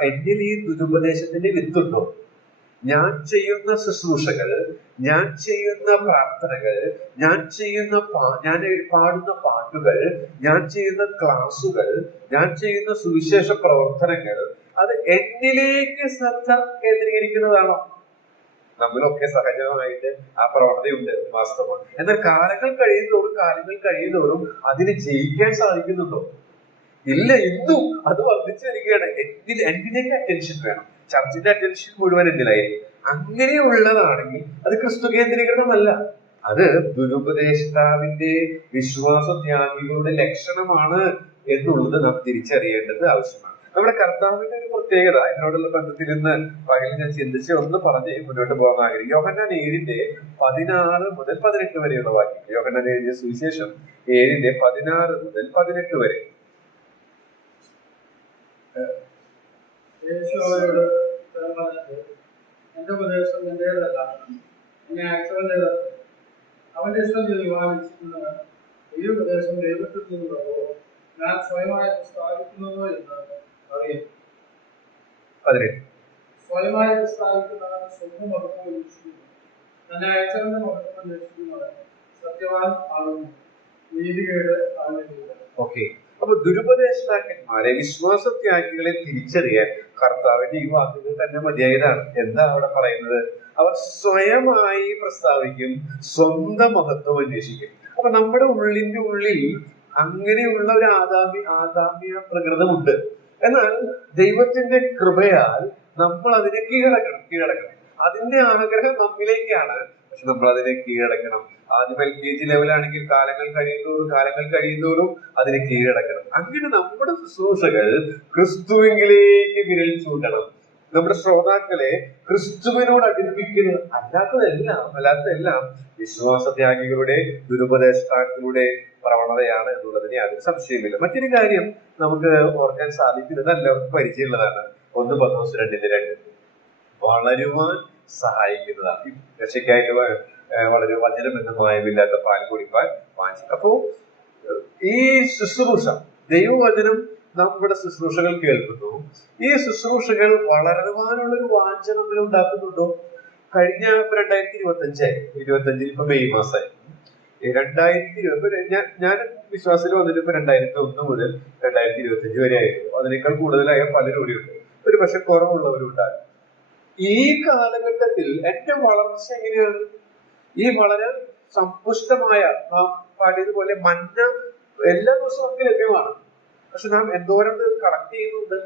എന്നിൽ ഈ ദുരുപദേശത്തിന്റെ വിത്തുണ്ടോ? ഞാൻ ചെയ്യുന്ന ശുശ്രൂഷകൾ, ഞാൻ ചെയ്യുന്ന പ്രാർത്ഥനകൾ, ഞാൻ പാടുന്ന പാട്ടുകൾ, ഞാൻ ചെയ്യുന്ന ക്ലാസുകൾ, ഞാൻ ചെയ്യുന്ന സുവിശേഷ പ്രവർത്തനങ്ങൾ, അത് എന്നിലേക്ക് ശ്രദ്ധ കേന്ദ്രീകരിക്കുന്നതാണോ? നമ്മളൊക്കെ സഹജമായിട്ട് ആ പ്രവണതയുണ്ട്, വാസ്തവമാണ്. എന്നാൽ കാലങ്ങൾ കഴിയുന്തോറും അതിന് ജയിക്കാൻ സാധിക്കുന്നുണ്ടോ? ഇല്ല, ഇന്നും അത് വർദ്ധിച്ചു വരികയാണ്. എന്തിനേക്ക് അറ്റൻഷൻ വേണം? ചർച്ചിന്റെ അറ്റൻഷൻ മുഴുവൻ എന്തിനായിരിക്കും? അങ്ങനെയുള്ളതാണെങ്കിൽ അത് ക്രിസ്തു കേന്ദ്രീകൃതമല്ല, അത് ദുരുപദേഷ്ടാവിന്റെ വിശ്വാസത്യാഗികളുടെ ലക്ഷണമാണ് എന്നുള്ളത് നാം തിരിച്ചറിയേണ്ടത് ആവശ്യമാണ്. നമ്മുടെ കർത്താവിന്റെ ഒരു പ്രത്യേകത ഇതിനോടുള്ള ബന്ധത്തിൽ നിന്ന് പകൽ ഞാൻ ചിന്തിച്ച് ഒന്ന് പറഞ്ഞ് മുന്നോട്ട് പോകാൻ ആഗ്രഹിക്കും. യോഹന്നാൻ 7:16 മുതൽ 18 വരെയുള്ള വാക്യങ്ങൾ. യോഹന്നാൻ എഴുതിയ സുവിശേഷം 7:16 മുതൽ 18 വരെ. യേശു അവരോട് എന്റെ ഉപദേശം എന്റേതല്ല, എന്നെ അയച്ചവന്റേത്. അവന്റെ ഇഷ്ടം ചെയ്യുവാൻ ഇച്ഛിക്കുന്നവൻ ഈ ഉപദേശം ദൈവത്തിൽ നിന്നുള്ളതോ ഞാൻ സ്വയമായി സ്ഥാപിക്കുന്നതോ എന്ന് അറിയും. സ്വയമായി സ്ഥാപിക്കുന്നവൻ സ്വന്തം മഹത്വം അന്വേഷിക്കുന്നു, തന്നെ അയച്ചവന്റെ മഹത്വം അന്വേഷിക്കുന്നവൻ സത്യവാൻ ആകുന്നു, നീതികേട് ആകുന്നില്ല. ഓക്കെ, അപ്പൊ ദുരുപദേഷ്ടാക്കന്മാരെ, വിശ്വാസത്യാഗികളെ തിരിച്ചറിയാൻ കർത്താവിന്റെ ഈ വാക്കുകൾ തന്നെ മതിയായതാണ്. എന്താ അവിടെ പറയുന്നത്? അവർ സ്വയമായി പ്രസ്താവിക്കും, സ്വന്തം മഹത്വം അന്വേഷിക്കും. അപ്പൊ നമ്മുടെ ഉള്ളിന്റെ ഉള്ളിൽ അങ്ങനെയുള്ള ഒരു ആദാമ്യ പ്രകൃതമുണ്ട്. എന്നാൽ ദൈവത്തിന്റെ കൃപയാൽ നമ്മൾ അതിനെ കീഴടക്കണം. അതിന്റെ ആഗ്രഹം നമ്മിലേക്കാണ്. പക്ഷെ നമ്മൾ അതിനെ കീഴടക്കണം. ആദ്യം LKG ലെവലാണെങ്കിൽ കാലങ്ങൾ കഴിയുന്തോറും അതിനെ കീഴടക്കണം. അങ്ങനെ നമ്മുടെ ശുശ്രൂഷകൾ ക്രിസ്തുവിലേക്ക് വിരൽ ചൂണ്ടണം. നമ്മുടെ ശ്രോതാക്കളെ ക്രിസ്തുവിനോട് അടുപ്പിക്കുന്നത്. അല്ലാത്തതെല്ലാം വിശ്വാസത്യാഗികളുടെ, ദുരുപദേഷ്ടാക്കളുടെ പ്രവണതയാണ് എന്നുള്ളതിന് യാതൊരു സംശയമില്ല. മറ്റൊരു കാര്യം നമുക്ക് ഓർക്കാൻ സാധിക്കുന്നത് എല്ലാവർക്കും പരിചയമുള്ളതാണ്. 1 പത്രോസ് 2:2 വളരുവാൻ സഹായിക്കുന്നതാണ്. രക്ഷയ്ക്കായിട്ട് വളരെ വചനം എന്ന മായമില്ലാത്ത പാൽ കുടിപ്പാൻ വാഞ്ചിക്കും. അപ്പോ ഈ ശുശ്രൂഷ, ദൈവവചനം നമ്മുടെ ശുശ്രൂഷകൾ കേൾക്കുന്നു. ഈ ശുശ്രൂഷകൾ വളരുവാനുള്ള ഒരു വാഞ്ച നമ്മൾ ഉണ്ടാക്കുന്നുണ്ടോ? കഴിഞ്ഞ 2025 ഇപ്പൊ മെയ് മാസമായി. 2020 ഞാൻ വിശ്വാസത്തിൽ വന്നിട്ട് ഇപ്പൊ 2001 മുതൽ 2025 വരെ ആയിരുന്നു. അതിനേക്കാൾ കൂടുതലായ പലരും കൂടിയുണ്ട്. ഒരു പക്ഷെ കുറവുള്ളവരും ഉണ്ടാകും. ഈ കാലഘട്ടത്തിൽ എന്റെ വളർച്ച എങ്ങനെയാണ്? ഈ വളരെ സമ്പുഷ്ടമായ, പാടിയതുപോലെ മഞ്ഞ എല്ലാ ദിവസവും നമുക്ക് ലഭ്യമാണ്. പക്ഷെ നാം എന്തോരം കളക്ട് ചെയ്യുന്നുണ്ട്,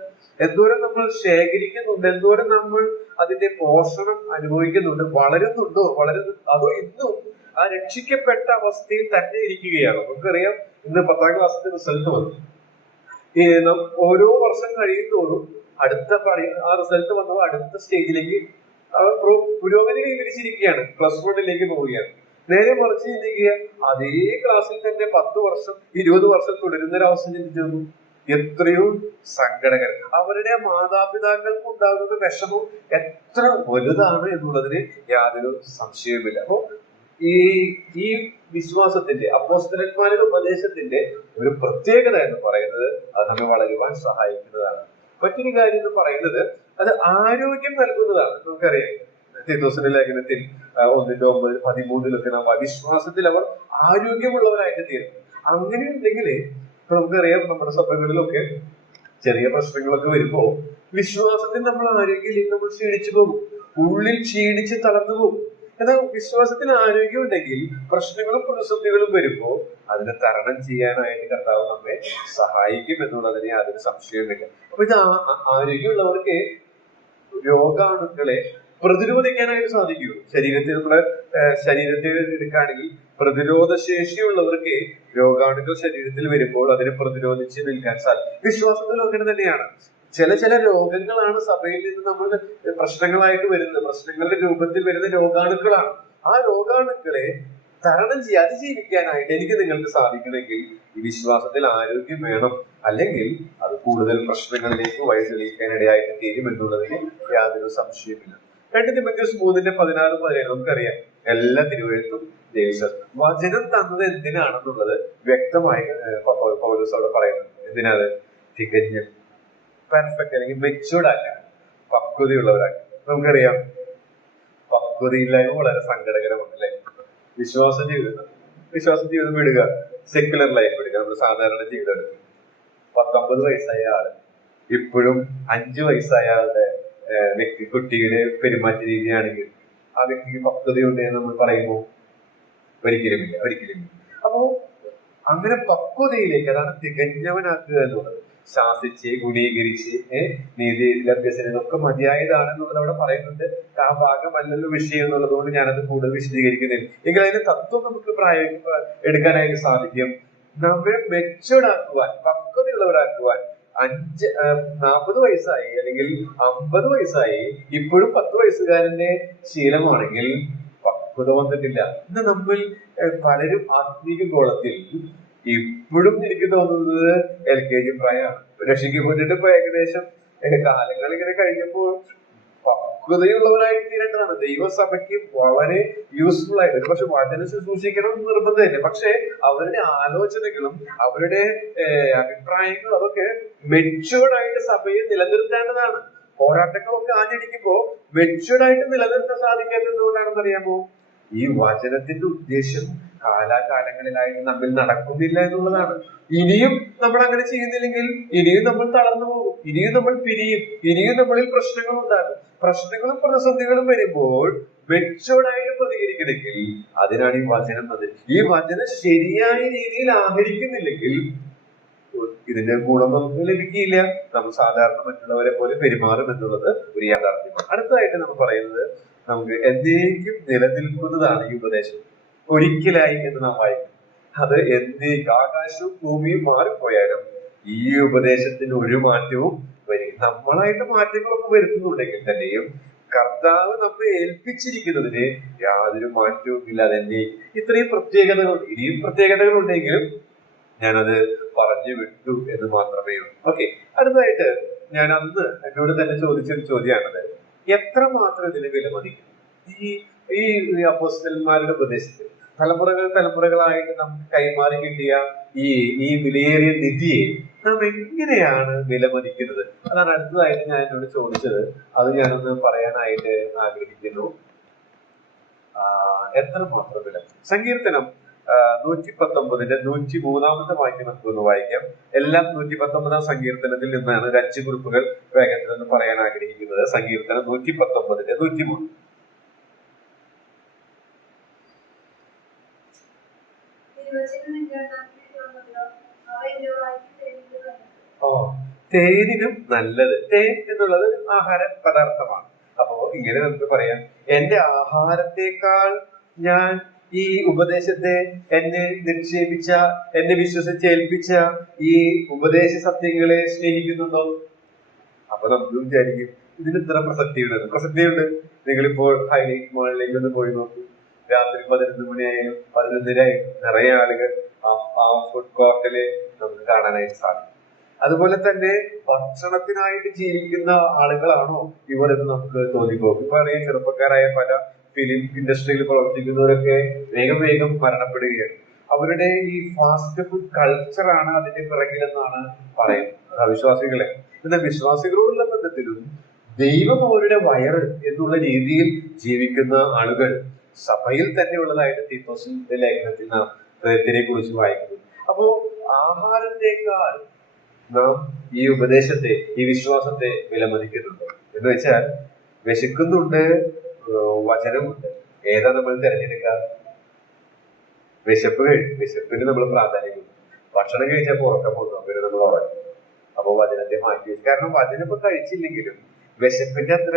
എന്തോരം നമ്മൾ ശേഖരിക്കുന്നുണ്ട്, എന്തോരം നമ്മൾ അതിന്റെ പോഷണം അനുഭവിക്കുന്നുണ്ട്? വളരുന്നുണ്ടോ? അതോ ഇന്നും ആ രക്ഷിക്കപ്പെട്ട അവസ്ഥയിൽ തന്നെ ഇരിക്കുകയാണ്? നമുക്കറിയാം, ഇന്ന് 10ാം ക്ലാസ്സിന്റെ റിസൾട്ട് വന്നു. ഓരോ വർഷം കഴിയുന്തോറും ആ റിസൾട്ട് വന്നത് അടുത്ത സ്റ്റേജിലേക്ക് പുരോഗതി കൈവരിച്ചിരിക്കുകയാണ്. +1 പോവുകയാണ്. നേരെ മറിച്ച് ചിന്തിക്കുക, അതേ ക്ലാസ്സിൽ തന്നെ 10 വർഷം 20 വർഷം തുടരുന്ന ഒരവസ്ഥ ചിന്തിച്ചു. എത്രയോ സങ്കടകരം. അവരുടെ മാതാപിതാക്കൾക്ക് ഉണ്ടാകുന്ന വിഷമം എത്ര വലുതാണ് എന്നുള്ളതിന് യാതൊരു സംശയവുമില്ല. അപ്പോ ഈ വിശ്വാസത്തിന്റെ, അപ്പോസ്തലന്മാരുടെ ഉപദേശത്തിന്റെ ഒരു പ്രത്യേകത എന്ന് പറയുന്നത് അത് നമ്മെ വളരുവാൻ സഹായിക്കുന്നതാണ്. മറ്റൊരു കാര്യം എന്ന് പറയുന്നത് അത് ആരോഗ്യം നൽകുന്നതാണ്. നമുക്കറിയാം, തീത്തോസിന്റെ ലേഖനത്തിൽ 1:9-13 നാം വിശ്വാസത്തിൽ അവർ ആരോഗ്യമുള്ളവരായിട്ട് തീരും. അങ്ങനെ ഉണ്ടെങ്കിൽ നമുക്കറിയാം, നമ്മുടെ സഭകളിലൊക്കെ ചെറിയ പ്രശ്നങ്ങളൊക്കെ വരുമ്പോ വിശ്വാസത്തിൽ നമ്മൾ ആരോഗ്യമില്ലെങ്കിൽ നമ്മൾ ക്ഷീണിച്ചു പോകും, ഉള്ളിൽ ക്ഷീണിച്ച് തളർന്നു പോകും. എന്നാൽ വിശ്വാസത്തിൽ ആരോഗ്യം ഉണ്ടെങ്കിൽ പ്രശ്നങ്ങളും പ്രതിസന്ധികളും വരുമ്പോ അതിനെ തരണം ചെയ്യാനായിട്ട് കർത്താവ് നമ്മെ സഹായിക്കും എന്നുള്ളതിന് യാതൊരു സംശയവുമില്ല. അപ്പൊ ഇത് ആരോഗ്യമുള്ളവർക്ക് രോഗാണുക്കളെ പ്രതിരോധിക്കാനായിട്ട് സാധിക്കും. ശരീരത്തിൽ എടുക്കുകയാണെങ്കിൽ പ്രതിരോധ ശേഷിയുള്ളവർക്ക് രോഗാണുക്കൾ ശരീരത്തിൽ വരുമ്പോൾ അതിനെ പ്രതിരോധിച്ച് നിൽക്കാൻ സാധിക്കും. വിശ്വാസത്തിലും അങ്ങനെ തന്നെയാണ്. ചില രോഗങ്ങളാണ് സഭയിൽ നിന്ന് നമ്മൾ പ്രശ്നങ്ങളായിട്ട് വരുന്നത്, പ്രശ്നങ്ങളുടെ രൂപത്തിൽ വരുന്ന രോഗാണുക്കളാണ്. ആ രോഗാണുക്കളെ തരണം അതിജീവിക്കാനായിട്ട് എനിക്ക് നിങ്ങൾക്ക് സാധിക്കണമെങ്കിൽ ഈ വിശ്വാസത്തിൽ ആരോഗ്യം വേണം. അല്ലെങ്കിൽ അത് കൂടുതൽ പ്രശ്നങ്ങളിലേക്ക് വഴിതെളിയിക്കാനിടയായിട്ട് തീരും എന്നുള്ളതിന് യാതൊരു സംശയമില്ല. 2 തിമോഥെയോസ് 3:16-17 നമുക്കറിയാം. എല്ലാ തിരുവെഴുത്തും വചനം തന്നത് എന്തിനാണെന്നുള്ളത് വ്യക്തമായി പൗലോസ് അവിടെ പറയുന്നുണ്ട്. എന്തിനാണ്? തികഞ്ഞ പെർഫെക്റ്റ് അല്ലെങ്കിൽ മെച്യൂർഡ് ആക്കാൻ, പക്വതയുള്ളവരാക്കാൻ. നമുക്കറിയാം, പക്വതയില്ലായ്മ വളരെ സങ്കടകരമാണ് അല്ലെ? വിശ്വാസ ജീവിതം വിടുക, സെക്യുലർ ലൈഫ് വിടുക, നമ്മുടെ സാധാരണ ജീവിതം എടുക്കുക. 19 വയസ്സായ ആള് ഇപ്പോഴും 5 വയസ്സായ ആളുടെ കുട്ടിയുടെ പെരുമാറ്റ രീതിയാണെങ്കിൽ ആ വ്യക്തിക്ക് പക്വതയുണ്ട് എന്ന് നമ്മൾ പറയുമ്പോൾ ഒരിക്കലുമില്ല. അപ്പോ അങ്ങനെ പക്വതയിലേക്ക്, അതാണ് തികഞ്ഞവനാക്കുക എന്നുള്ളത്. ശാസിച്ച് ഗുണീകരിച്ച് നീതി ലഭ്യസനൊക്കെ മതിയായതാണെന്നുള്ളത് അവിടെ പറയുന്നുണ്ട്. ആ ഭാഗമല്ലല്ലോ വിഷയം എന്നുള്ളത് കൊണ്ട് ഞാനത് കൂടുതൽ വിശദീകരിക്കുന്നില്ല. എങ്കിൽ അതിന്റെ തത്വം നമുക്ക് എടുക്കാനായിട്ട് സാധിക്കും. നമ്മെ മെച്ചുവേർഡ് ആക്കുവാൻ, പക്വതയുള്ളവരാക്കുവാൻ. 40 വയസ്സായി അല്ലെങ്കിൽ 50 വയസ്സായി ഇപ്പോഴും 10 വയസ്സുകാരന്റെ ശീലമാണെങ്കിൽ പക്വത വന്നിട്ടില്ല. ഇന്ന് നമ്മൾ പലരും ആത്മീക ഗോളത്തിൽ ഇപ്പോഴും എനിക്ക് തോന്നുന്നത് LKG പ്രായമാണ്. രക്ഷിക്കപ്പെട്ടിട്ട് ഇപ്പൊ ഏകദേശം കാലങ്ങൾ ഇങ്ങനെ കഴിഞ്ഞപ്പോൾ പക്വതയുള്ളവരായിട്ട് തീരേണ്ടതാണ്. ദൈവസഭയ്ക്ക് വളരെ യൂസ്ഫുൾ ആയിട്ട്, ഒരു പക്ഷെ വചനം ശുശ്രൂഷിക്കണം എന്ന് നിർബന്ധമില്ല, പക്ഷെ അവരുടെ ആലോചനകളും അവരുടെ അഭിപ്രായങ്ങളും അതൊക്കെ മെച്യൂർഡ് ആയിട്ട് സഭയെ നിലനിർത്തേണ്ടതാണ്. പോരാട്ടങ്ങളൊക്കെ ആഞ്ഞടിക്കുമ്പോ മെച്യൂർഡ് ആയിട്ട് നിലനിർത്താൻ സാധിക്കാത്തത് എന്തുകൊണ്ടാണെന്ന് അറിയാമോ? ഈ വചനത്തിന്റെ ഉദ്ദേശം കാലാകാലങ്ങളിലായിട്ട് നമ്മിൽ നടക്കുന്നില്ല എന്നുള്ളതാണ്. ഇനിയും നമ്മൾ അങ്ങനെ ചെയ്യുന്നില്ലെങ്കിൽ ഇനിയും നമ്മൾ തളർന്നു പോകും, ഇനിയും നമ്മൾ പിരിയും, ഇനിയും നമ്മളിൽ പ്രശ്നങ്ങൾ ഉണ്ടാകും. പ്രശ്നങ്ങളും പ്രതിസന്ധികളും വരുമ്പോൾ മെച്ചോർഡായിട്ട് പ്രതികരിക്കണമെങ്കിൽ അതിനാണ് ഈ വചനം അത്. ഈ വചനം ശരിയായ രീതിയിൽ ആദരിക്കുന്നില്ലെങ്കിൽ ഇതിന്റെ ഗുണം നമുക്ക് ലഭിക്കില്ല. നമ്മൾ സാധാരണ മറ്റുള്ളവരെ പോലെ പെരുമാറും എന്നുള്ളത് ഒരു യാഥാർത്ഥ്യമാണ്. അടുത്തതായിട്ട് നമ്മൾ പറയുന്നത്, നമുക്ക് എന്നേക്കും നിലനിൽക്കുന്നതാണ് ഈ ഉപദേശം. ഒരിക്കലായി എന്ന് നാം വായിക്കും. അത് എന്നേക്കും, ആകാശവും ഭൂമിയും മാറിപ്പോയാലും ഈ ഉപദേശത്തിന് ഒരു മാറ്റവും വരും. നമ്മളായിട്ട് മാറ്റങ്ങളൊക്കെ വരുത്തുന്നുണ്ടെങ്കിൽ തന്നെയും കർത്താവ് നമ്മെ ഏൽപ്പിച്ചിരിക്കുന്നതിന് യാതൊരു മാറ്റവും ഇല്ലാതെ എന്നേക്കും. ഇത്രയും പ്രത്യേകതകളുണ്ട്. ഇനിയും പ്രത്യേകതകൾ ഉണ്ടെങ്കിലും ഞാനത് പറഞ്ഞു വിട്ടു എന്ന് മാത്രമേ ഉള്ളൂ. ഓക്കെ, അടുത്തതായിട്ട് ഞാൻ അന്ന് എന്നോട് തന്നെ ചോദിച്ചൊരു ചോദ്യമാണത്, എത്രമാത്രം ഇതിനെ വിലമതിക്കും? ഈ അപ്പോസ്തലന്മാരുടെ ഉപദേശത്തിൽ തലമുറകളായിട്ട് നമുക്ക് കൈമാറി കിട്ടിയ ഈ വിലയേറിയ നിധിയെ നാം എങ്ങനെയാണ് വിലമതിക്കുന്നത്? അതാണ് അടുത്തതായിട്ട് ഞാൻ എന്നോട് ചോദിച്ചത്. അത് ഞാനൊന്ന് പറയാനായിട്ട് ആഗ്രഹിക്കുന്നു. എത്രമാത്രം വില? സങ്കീർത്തനം 119 103 വാക്യം നമുക്കൊന്ന് വായിക്കാം. എല്ലാം 119 സങ്കീർത്തനത്തിൽ നിന്നാണ്. 5 കുറിപ്പുകൾ വേഗത്തിൽ ഒന്ന് പറയാൻ ആഗ്രഹിക്കുന്നത്. സങ്കീർത്തനം 119 103. തേനിനും നല്ലത്. തേൻ എന്നുള്ളത് ആഹാര പദാർത്ഥമാണ്. അപ്പോ ഇങ്ങനെ നമുക്ക് പറയാം, എന്റെ ആഹാരത്തെക്കാൾ ഞാൻ ഈ ഉപദേശത്തെ, എന്നെ നിക്ഷേപിച്ച, എന്നെ വിശ്വസിച്ചേൽപ്പിച്ച ഈ ഉപദേശ സത്യങ്ങളെ സ്നേഹിക്കുന്നുണ്ടോ? അപ്പൊ നമുക്ക് വിചാരിക്കും ഇതിന് ഇത്ര പ്രസക്തിയുണ്ട്. പ്രസക്തിയുണ്ട്. നിങ്ങളിപ്പോൾ ഹൈലൈറ്റ് മാളിലേക്ക് ഒന്ന് പോയി നോക്കൂ. രാത്രി 11 മണിയായാലും 11:30 നിറയെ ആളുകൾ ആ ഫുഡ് കോർട്ടില് നമുക്ക് കാണാനായിട്ട് സാധിക്കും. അതുപോലെ തന്നെ ഭക്ഷണത്തിനായിട്ട് ജീവിക്കുന്ന ആളുകളാണോ ഇവർ എന്ന് നമുക്ക് തോന്നിപ്പോകും. ഇപ്പൊ അറിയാം, ചെറുപ്പക്കാരായ പല ഫിലിം ഇൻഡസ്ട്രിയിൽ പ്രവർത്തിക്കുന്നവരൊക്കെ വേഗം മരണപ്പെടുകയാണ്. അവരുടെ ഈ ഫാസ്റ്റ് ഫുഡ് കൾച്ചറാണ് അതിന്റെ പിറകിലെന്നാണ് പറയുന്നത് അവിശ്വാസികളെ. എന്നാൽ വിശ്വാസികളോടുള്ള ബന്ധത്തിലും ദൈവം അവരുടെ വയറ് എന്നുള്ള രീതിയിൽ ജീവിക്കുന്ന ആളുകൾ സഭയിൽ തന്നെ ഉള്ളതായിട്ട് തീത്തോസിന്റെ ലേഖനത്തിൽ നാം ഇതിനെ കുറിച്ച് വായിക്കുന്നു. അപ്പോ ആഹാരത്തെക്കാൾ നാം ഈ ഉപദേശത്തെ, ഈ വിശ്വാസത്തെ വിലമതിക്കുന്നുണ്ട്. എന്ന് വെച്ചാൽ വിശക്കുന്നുണ്ട്, വചനമുണ്ട്. ഏതാ നമ്മൾ തിരഞ്ഞെടുക്കുക? വിശപ്പിന് നമ്മൾ പ്രാധാന്യം കൊടുക്കും. ഭക്ഷണം കഴിച്ചപ്പോൾ ഉറക്കം പോകുന്നു, പിന്നെ നമ്മൾ ഉറങ്ങും. അപ്പൊ വചനത്തെ മാറ്റി വെച്ചു. കാരണം വചനം ഇപ്പൊ കഴിച്ചില്ലെങ്കിലും വിശപ്പിന്റെ അത്ര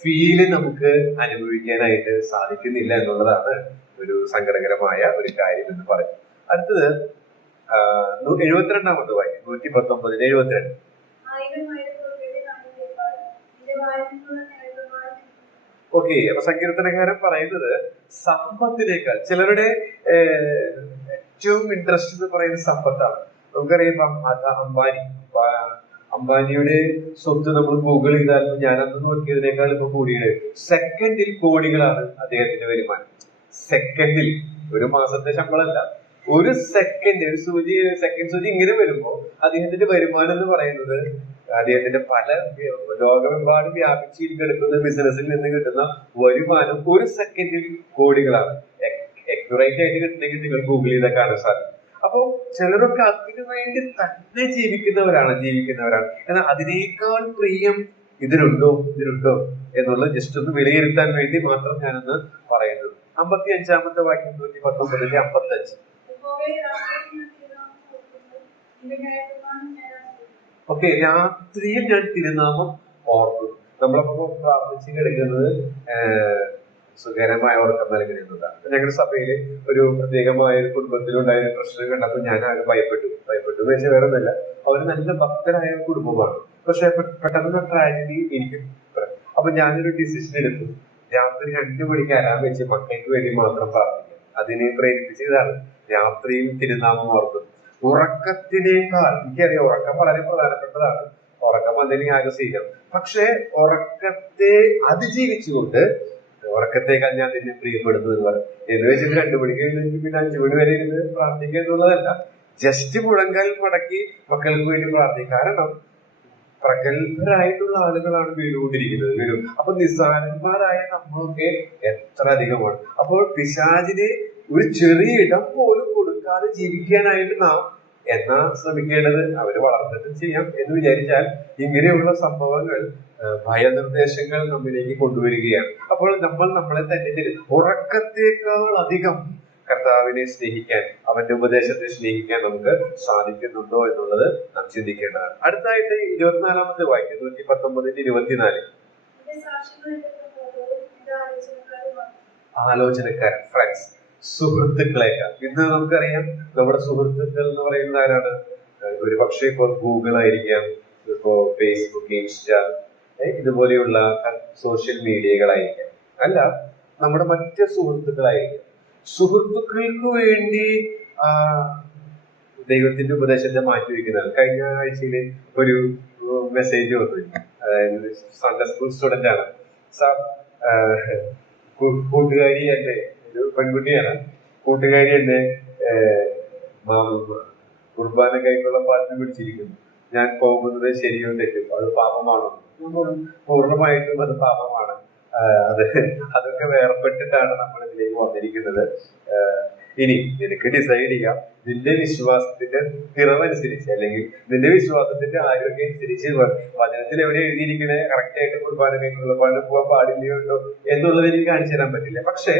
ഫീല് നമുക്ക് അനുഭവിക്കാനായിട്ട് സാധിക്കുന്നില്ല എന്നുള്ളതാണ് ഒരു സങ്കടകരമായ ഒരു കാര്യം എന്ന് പറയും. അടുത്തത് 72 വാക്യം 119 72. ഓക്കെ, അപ്പൊ സങ്കീർത്തനക്കാരൻ പറയുന്നത് സമ്പത്തിനേക്കാൾ, ചിലരുടെ ഏറ്റവും ഇൻട്രസ്റ്റ് എന്ന് പറയുന്ന സമ്പത്താണ്. നമുക്കറിയാം അംബാനിയുടെ സ്വത്ത് നമ്മൾ ഗൂഗിൾ ചെയ്താൽ, ഞാനന്ന് നോക്കിയതിനേക്കാൾ ഇപ്പൊ കൂടിയത്. സെക്കൻഡിൽ കോടികളാണ് അദ്ദേഹത്തിന്റെ വരുമാനം. സെക്കൻഡിൽ, ഒരു മാസത്തെ ശമ്പളമല്ല, ഒരു സെക്കൻഡ്, ഒരു സെക്കൻഡ് സൂചി ഇങ്ങനെ വരുമ്പോ അദ്ദേഹത്തിന്റെ വരുമാനം എന്ന് പറയുന്നത്, അദ്ദേഹത്തിന്റെ പല ലോകമെമ്പാടും വ്യാപിച്ചിരിക്കുന്ന ബിസിനസ്സിൽ നിന്ന് കിട്ടുന്ന വരുമാനം ഒരു സെക്കൻഡിൽ കോടികളാണ്. അക്യുറേറ്റ് ആയിട്ട് കിട്ടണമെങ്കിൽ നിങ്ങൾ ഗൂഗിൾ ചെയ്താൽ കാണാൻ സാധിക്കും. അപ്പോ ചിലരൊക്കെ അതിനു വേണ്ടി തന്നെ ജീവിക്കുന്നവരാണ്. എന്നാൽ അതിനേക്കാൾ പ്രിയം ഇതിനുണ്ടോ എന്നുള്ളത് ജസ്റ്റ് ഒന്ന് വിലയിരുത്താൻ വേണ്ടി മാത്രം ഞാനൊന്ന് പറയുന്നത്. 55 വാക്യം 119 55. ഓക്കെ, രാത്രിയിൽ ഞാൻ തിരുനാമം ഓർക്കും. നമ്മളപ്പോ പ്രാർത്ഥിച്ച് കിടക്കുന്നത് സുഖകരമായ ഉറക്കം നൽകുന്നതാണ്. ഞങ്ങളുടെ സഭയില് ഒരു പ്രത്യേകമായ ഒരു കുടുംബത്തിലുണ്ടായ ഒരു പ്രശ്നം കണ്ടപ്പോൾ ഞാൻ ആകെ ഭയപ്പെട്ടു എന്ന് വെച്ചാൽ വേറെ ഒന്നല്ല, അവര് നല്ല ഭക്തരായ കുടുംബമാണ്. പക്ഷെ പെട്ടെന്ന് ട്രാജഡി എനിക്ക്. അപ്പൊ ഞാനൊരു ഡിസിഷൻ എടുത്തു, രാത്രി 2 മണിക്ക് അലാം വെച്ച് മക്കൾക്ക് വേണ്ടി മാത്രം പ്രാർത്ഥിക്കാം. അതിനെ പ്രേരിപ്പിച്ചതാണ് രാത്രിയിൽ തിരുനാമം ഓർക്കുന്നത്. ഉറക്കത്തിനേക്കാൾ, എനിക്കറിയാം ഉറക്കം വളരെ പ്രധാനപ്പെട്ടതാണ്, ഉറക്കം വന്നില്ലെങ്കിൽ ആകെ സ്വീകം. പക്ഷെ ഉറക്കത്തെ അതിജീവിച്ചുകൊണ്ട് ഉറക്കത്തേക്കാൾ ഞാൻ നിന്നെ പ്രിയപ്പെടുന്നു എന്ന് പറയും. എന്ന് വെച്ചിട്ട് 2 മണിക്ക് എഴുന്നേറ്റ് പിന്നെ 5 മണി വരെ ഇരുന്ന് പ്രാർത്ഥിക്കുക എന്നുള്ളതല്ല, ജസ്റ്റ് മുഴങ്കാൽ മടക്കി മക്കൾക്ക് വേണ്ടി പ്രാർത്ഥിക്കും. കാരണം പ്രഗത്ഭരായിട്ടുള്ള ആളുകളാണ് വീണുകൊണ്ടിരിക്കുന്നത്. അപ്പൊ നിസ്സാരന്മാരായ നമ്മളൊക്കെ എത്ര അധികമാണ്. അപ്പോൾ പിശാചിന് ഒരു ചെറിയ ഇടം പോലും കൊടുക്കാതെ ജീവിക്കാനായിട്ട് നാം എന്നാ ശ്രമിക്കേണ്ടത്? അവര് വളർന്നിട്ട് ചെയ്യാം എന്ന് വിചാരിച്ചാൽ ഇങ്ങനെയുള്ള സംഭവങ്ങൾ ഭയനിർദ്ദേശങ്ങൾ നമ്മിലേക്ക് കൊണ്ടുവരികയാണ്. അപ്പോൾ നമ്മൾ നമ്മളെ തന്നെ ഉറക്കത്തേക്കാൾ അധികം കർത്താവിനെ സ്നേഹിക്കാൻ, അവന്റെ ഉപദേശത്തെ സ്നേഹിക്കാൻ നമുക്ക് സാധിക്കുന്നുണ്ടോ എന്നുള്ളത് നാം ചിന്തിക്കേണ്ടതാണ്. അടുത്തായിട്ട് 24-ാമത്തെ വാക്യം 119-24. ആലോചനക്കാരൻ, ഫ്രണ്ട്സ്, സുഹൃത്തുക്കളെയൊക്കെ ഇന്ന് നമുക്കറിയാം. നമ്മുടെ സുഹൃത്തുക്കൾ എന്ന് പറയുന്നത് ആരാണ്? ഒരു പക്ഷേ ഇപ്പോൾ ഗൂഗിൾ ആയിരിക്കാം, ഇപ്പോ ഫേസ്ബുക്ക്, ഇൻസ്റ്റ, ഇതുപോലെയുള്ള സോഷ്യൽ മീഡിയകളായിരിക്കാം, അല്ല നമ്മുടെ മറ്റ് സുഹൃത്തുക്കളായിരിക്കാം. സുഹൃത്തുക്കൾക്ക് വേണ്ടി ദൈവത്തിന്റെ ഉപദേശത്തെ മാറ്റിവെക്കുന്നത്. കഴിഞ്ഞ ആഴ്ചയിൽ ഒരു മെസ്സേജ് വന്നു. അതായത് സൺഡേ സ്കൂൾ സ്റ്റുഡന്റ് ആണ്. കൂട്ടുകാരി എന്നെ, ഒരു പെൺകുട്ടിയാണ്, കൂട്ടുകാരി എന്നെ കുർബാന കൈക്കുള്ള പാട്ടിന് പിടിച്ചിരിക്കുന്നു. ഞാൻ പോകുന്നത് ശരിയോ തെറ്റോ, അത് പാപമാണോ? പൂർണ്ണമായിട്ടും അത് പാപമാണ്. അതൊക്കെ വേർപെട്ടിട്ടാണ് നമ്മൾ ഇതിലേക്ക് വന്നിരിക്കുന്നത്. ഇനി നിനക്ക് ഡിസൈഡ് ചെയ്യാം, നിന്റെ വിശ്വാസത്തിന്റെ തിറവനുസരിച്ച് അല്ലെങ്കിൽ നിന്റെ വിശ്വാസത്തിന്റെ ആരോഗ്യം അനുസരിച്ച് വചനത്തിൽ എവിടെ എഴുതിയിരിക്കണേ കറക്റ്റ് ആയിട്ട് കുർബാന കൈക്കുള്ള പാട്ട് പോകാൻ പാടില്ലയോ എന്നുള്ളത് എനിക്ക് കാണിച്ചു തരാൻ പറ്റില്ല. പക്ഷെ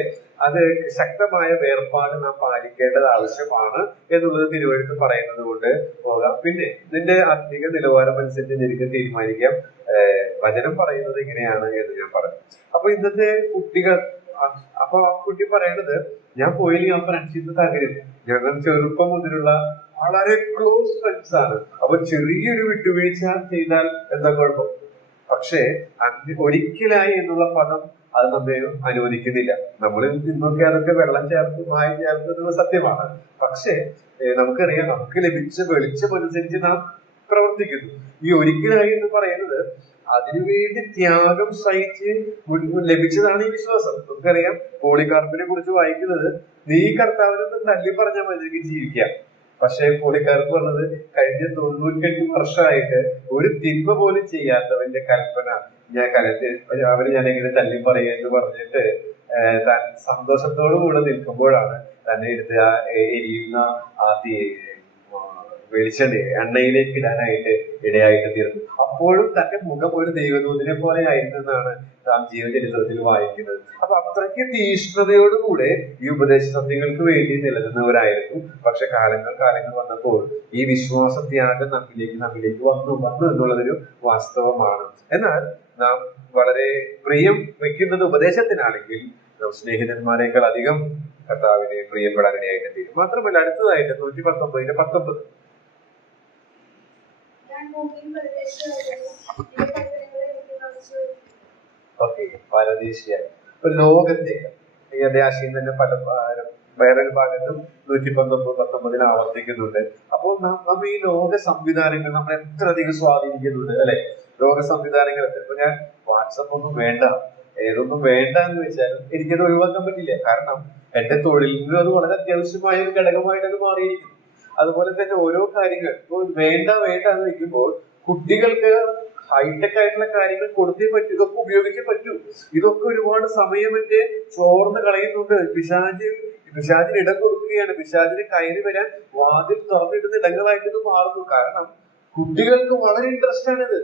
അത് ശക്തമായ വേർപാട് നാം പാലിക്കേണ്ടത് ആവശ്യമാണ് എന്നുള്ളത് തിരുവഴുത്ത് പറയുന്നത് കൊണ്ട് പോകാം. പിന്നെ നിന്റെ ആത്മീക നിലവാരം അനുസരിച്ച് നിനക്ക് തീരുമാനിക്കാം വചനം പറയുന്നത് എങ്ങനെയാണ് എന്ന് ഞാൻ പറഞ്ഞു. അപ്പൊ ഇന്നത്തെ കുട്ടികൾ, അപ്പൊ ആ കുട്ടി പറയണത്, ഞാൻ പോയില്ലെങ്കിൽ ആ ഫ്രണ്ട്ഷിപ്പ് തകരും. ഞങ്ങൾ ചെറുപ്പം മുതലുള്ള വളരെ ക്ലോസ് ഫ്രണ്ട്സ് ആണ്. അപ്പൊ ചെറിയൊരു വിട്ടുവീഴ്ച ചെയ്താൽ എന്താ കുഴപ്പം? പക്ഷേ ഒരിക്കലായി എന്നുള്ള പദം അത് നമ്മെ അനുവദിക്കുന്നില്ല. നമ്മൾ ഇന്നൊക്കെ അതൊക്കെ വെള്ളം ചേർത്ത് മായം ചേർത്ത് എന്നുള്ള സത്യമാണ്. പക്ഷേ നമുക്കറിയാം, നമുക്ക് ലഭിച്ച വെളിച്ചം അനുസരിച്ച് നാം പ്രവർത്തിക്കുന്നു. ഈ ഒരിക്കലായി എന്ന് പറയുന്നത് അതിനുവേണ്ടി ത്യാഗം സഹിച്ച് ലഭിച്ചതാണ് ഈ വിശ്വാസം. നമുക്കറിയാം, പോളികാർപ്പിനെ കുറിച്ച് വായിക്കുന്നത്, നീ കർത്താവിനൊന്ന് തല്ലി പറഞ്ഞാൽ മതി എനിക്ക് ജീവിക്കാം. പക്ഷെ പോളികാർപ്പ് പറഞ്ഞത്, കഴിഞ്ഞ 98 വർഷമായിട്ട് ഒരു തിന്മ പോലും ചെയ്യാത്തവന്റെ കൽപ്പന അവന് ഞാൻ എങ്ങനെ തല്ലി പറയുക എന്ന് പറഞ്ഞിട്ട് താൻ സന്തോഷത്തോടു കൂടെ നിൽക്കുമ്പോഴാണ് തന്നെ എടുത്ത് ആ എരിയുന്ന ആ വെളിച്ചെണ്ണ എണ്ണയിലേക്ക് ഇടാനായിട്ട് ഇടയായിട്ട് തീർന്നു. അപ്പോഴും തന്റെ മുഖം ഒരു ദൈവദൂതനെ പോലെ ആയിരുന്നെന്നാണ് നാം ജീവചരിത്രത്തിൽ വായിക്കുന്നത്. അപ്പൊ അത്രയ്ക്ക് തീഷ്ണതയോടുകൂടെ ഈ ഉപദേശ സത്യങ്ങൾക്ക് വേണ്ടി നിലനിന്നവരായിരുന്നു. പക്ഷെ കാലങ്ങൾ വന്നപ്പോൾ ഈ വിശ്വാസ ത്യാഗം നമ്മിലേക്ക് വന്നു എന്നുള്ളതൊരു വാസ്തവമാണ്. എന്നാൽ നാം വളരെ പ്രിയം വെക്കുന്നത് ഉപദേശത്തിനാണെങ്കിൽ നാം സ്നേഹിതന്മാരെക്കാൾ അധികം കർത്താവിനെ പ്രിയപ്പെടാനിടയായിട്ട് തീരും. മാത്രമല്ല അടുത്തതായിട്ട് 119-19. ഓക്കെ, പരദേശിയായി ഇപ്പൊ ലോകത്തേക്ക് ഈ ആശയം തന്നെ പല വേറൊരു ഭാഗത്തും 119-19 ആവർത്തിക്കുന്നുണ്ട്. അപ്പോൾ നാം ഈ ലോക സംവിധാനങ്ങൾ നമ്മൾ എത്ര അധികം സ്വാധീനിക്കുന്നുണ്ട് അല്ലെ? ലോക സംവിധാനങ്ങൾ ഇപ്പൊ ഞാൻ വാട്സപ്പ് ഒന്നും വേണ്ട, ഏതൊന്നും വേണ്ട എന്ന് വെച്ചാലും എനിക്കത് ഒഴിവാക്കാൻ പറ്റില്ല. കാരണം എന്റെ തൊഴിലിനും അത് വളരെ അത്യാവശ്യമായ ഒരു ഘടകമായിട്ട് അത് മാറിയിരിക്കുന്നു. അതുപോലെ തന്നെ ഓരോ കാര്യങ്ങൾ ഇപ്പോൾ വേണ്ട എന്ന് വെക്കുമ്പോൾ കുട്ടികൾക്ക് ഹൈടെക് ആയിട്ടുള്ള കാര്യങ്ങൾ കൊടുത്തേ പറ്റൂ, ഇതൊക്കെ ഉപയോഗിച്ചേ പറ്റൂ. ഇതൊക്കെ ഒരുപാട് സമയം എന്റെ ചോർന്ന് കളയുന്നുണ്ട്. പിശാചിന് ഇടം കൊടുക്കുകയാണ്. പിശാചിന് കയറി വരാൻ വാതിൽ തുറന്നിടുന്ന ഇടങ്ങളായിട്ട് ഇത് മാറുന്നു. കാരണം കുട്ടികൾക്ക് വളരെ ഇൻട്രസ്റ്റ് ആണിത്.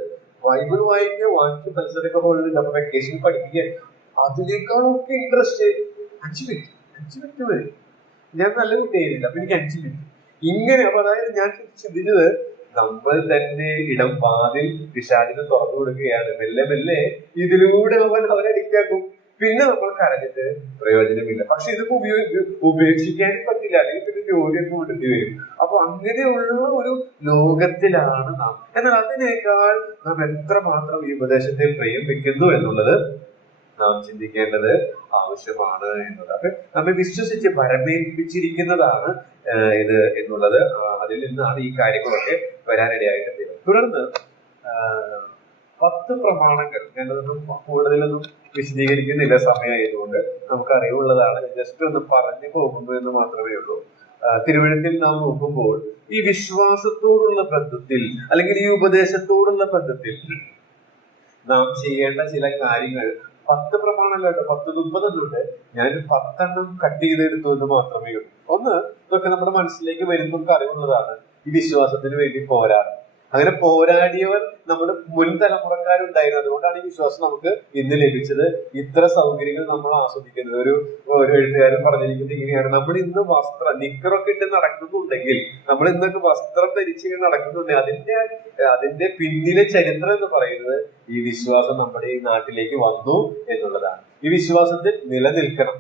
ബൈബിൾ വായിക്കുക, വായിച്ച് മത്സരമൊക്കെ പോലുണ്ട്, അപ്പൊ വെക്കേഷൻ പഠിക്കുക, അതിനേക്കാളൊക്കെ ഇൻട്രസ്റ്റ് 5 മിനിറ്റ് വരെ. ഞാൻ നല്ല കുട്ടിയായിരുന്നില്ല, അപ്പൊ എനിക്ക് 5 മിനിറ്റ് ഇങ്ങനെ. അപ്പൊ അതായത് ഞാൻ ചിന്തിച്ചത്, നമ്മൾ തന്നെ ഇടം വാതിൽ പിശാചിന് തുറന്നു കൊടുക്കുകയാണ്. മെല്ലെ ഇതിലൂടെ അവൻ അഡിക്റ്റാക്കും. പിന്നെ നമ്മൾ കരഞ്ഞിട്ട് പ്രയോജനമില്ല. പക്ഷെ ഇതിപ്പോ ഉപേക്ഷിക്കാനും പറ്റില്ല, അല്ലെങ്കിൽ പിന്നെ ജോലിയൊക്കെ വിടേണ്ടി വരും. അപ്പൊ അങ്ങനെയുള്ള ഒരു ലോകത്തിലാണ് നാം. എന്നാൽ അതിനേക്കാൾ നാം എത്രമാത്രം ഈ ഉപദേശത്തെ പ്രിയം വെക്കുന്നു എന്നുള്ളത് നാം ചിന്തിക്കേണ്ടത് ആവശ്യമാണ് എന്നുള്ളത്. അപ്പൊ നമ്മെ വിശ്വസിച്ച് വരമേൽപ്പിച്ചിരിക്കുന്നതാണ് ഇത് എന്നുള്ളത്. അതിൽ നിന്നാണ് ഈ കാര്യങ്ങളൊക്കെ വരാനിടയായിട്ട് തീരുന്നത്. തുടർന്ന് 10 പ്രമാണങ്ങൾ, ഞാനതൊന്നും കൂടുതലൊന്നും വിശദീകരിക്കുന്നില്ല സമയമായതുകൊണ്ട്, നമുക്ക് അറിവുള്ളതാണ്. ജസ്റ്റ് ഒന്ന് പറഞ്ഞു പോകുന്നു എന്ന് മാത്രമേ ഉള്ളൂ. തിരുവഴുത്തിൽ നാം നോക്കുമ്പോൾ ഈ വിശ്വാസത്തോടുള്ള ബന്ധത്തിൽ അല്ലെങ്കിൽ ഈ ഉപദേശത്തോടുള്ള ബന്ധത്തിൽ നാം ചെയ്യേണ്ട ചില കാര്യങ്ങൾ 10 പ്രമാണമല്ല കേട്ടോ, 10 30 ഞാൻ 10 കട്ട് ചെയ്തെടുത്തു എന്ന് മാത്രമേ ഉള്ളൂ. ഒന്ന്, ഇതൊക്കെ നമ്മുടെ മനസ്സിലേക്ക് വരുന്ന നമുക്ക് അറിവുള്ളതാണ്. ഈ വിശ്വാസത്തിന് വേണ്ടി പോരാടും. അങ്ങനെ പോരാടിയവർ നമ്മുടെ മുൻ തലമുറക്കാരുണ്ടായിരുന്നു. അതുകൊണ്ടാണ് ഈ വിശ്വാസം നമുക്ക് ഇന്ന് ലഭിച്ചത്. ഇത്ര സൗകര്യങ്ങൾ നമ്മൾ ആസ്വദിക്കുന്നത്. ഒരു എഴുത്തുകാരൻ പറഞ്ഞിരിക്കുന്നത് ഇങ്ങനെയാണ്: നമ്മൾ ഇന്ന് നിക്കറൊക്കെ ഇട്ട് നടക്കുന്നുണ്ടെങ്കിൽ, നമ്മൾ ഇന്നൊക്കെ വസ്ത്രം ധരിച്ച് നടക്കുന്നുണ്ടെങ്കിൽ അതിന്റെ പിന്നിലെ ചരിത്രം എന്ന് പറയുന്നത് ഈ വിശ്വാസം നമ്മുടെ ഈ നാട്ടിലേക്ക് വന്നു എന്നുള്ളതാണ്. ഈ വിശ്വാസത്തിൽ നിലനിൽക്കും,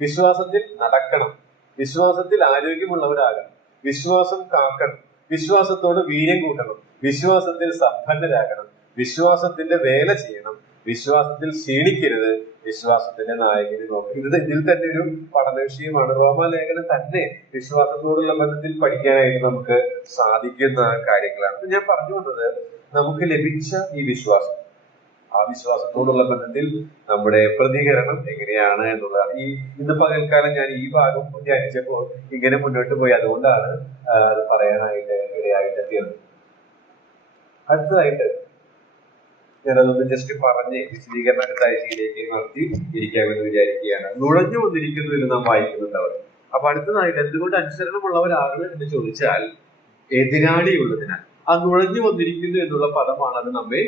വിശ്വാസത്തിൽ നടക്കണം, വിശ്വാസത്തിൽ ആരോഗ്യമുള്ളവരാകണം, വിശ്വാസം കാക്കണം, വിശ്വാസത്തോട് വീര്യം കൂട്ടണം, വിശ്വാസത്തിൽ സമ്പന്നരാകണം, വിശ്വാസത്തിന്റെ വേല ചെയ്യണം, വിശ്വാസത്തിൽ ക്ഷീണിക്കരുത്, വിശ്വാസത്തിന്റെ നായകനെ നോക്കണം. ഇതിൽ തന്നെ ഒരു പഠന വിഷയമാണ്. റോമാലേഖനം തന്നെ വിശ്വാസത്തോടുള്ള ബന്ധത്തിൽ പഠിക്കാനായിട്ട് നമുക്ക് സാധിക്കുന്ന കാര്യങ്ങളാണ്. ഞാൻ പറഞ്ഞു വന്നത്, നമുക്ക് ലഭിച്ച ഈ വിശ്വാസം, ആ വിശ്വാസത്തോടുള്ള ബന്ധത്തിൽ നമ്മുടെ പ്രതികരണം എങ്ങനെയാണ് എന്നുള്ളതാണ്. ഇന്ന് പകൽക്കാലം ഞാൻ ഈ ഭാഗം ധ്യാനിച്ചപ്പോൾ ഇങ്ങനെ മുന്നോട്ട് പോയി. അതുകൊണ്ടാണ് അത് പറയാനായിട്ട് ഇടയായിട്ട് തീർന്നത്. അടുത്തതായിട്ട് ഞാനതൊന്ന് ജസ്റ്റ് പറഞ്ഞ് വിശദീകരണ അടുത്ത ആഴ്ചയിലേക്ക് നടത്തി ഇരിക്കാമെന്ന് വിചാരിക്കുകയാണ്. നുഴഞ്ഞു വന്നിരിക്കുന്നു എന്ന് നാം വായിക്കുന്നുണ്ട് അവിടെ. അപ്പൊ അടുത്തതായിട്ട് എന്തുകൊണ്ട് അനുസരണമുള്ളവരാകണം എന്ന് ചോദിച്ചാൽ, എതിരാളിയുള്ളതിനാൽ. ആ നുഴഞ്ഞു വന്നിരിക്കുന്നു എന്നുള്ള പദമാണ് അത് നമ്മെ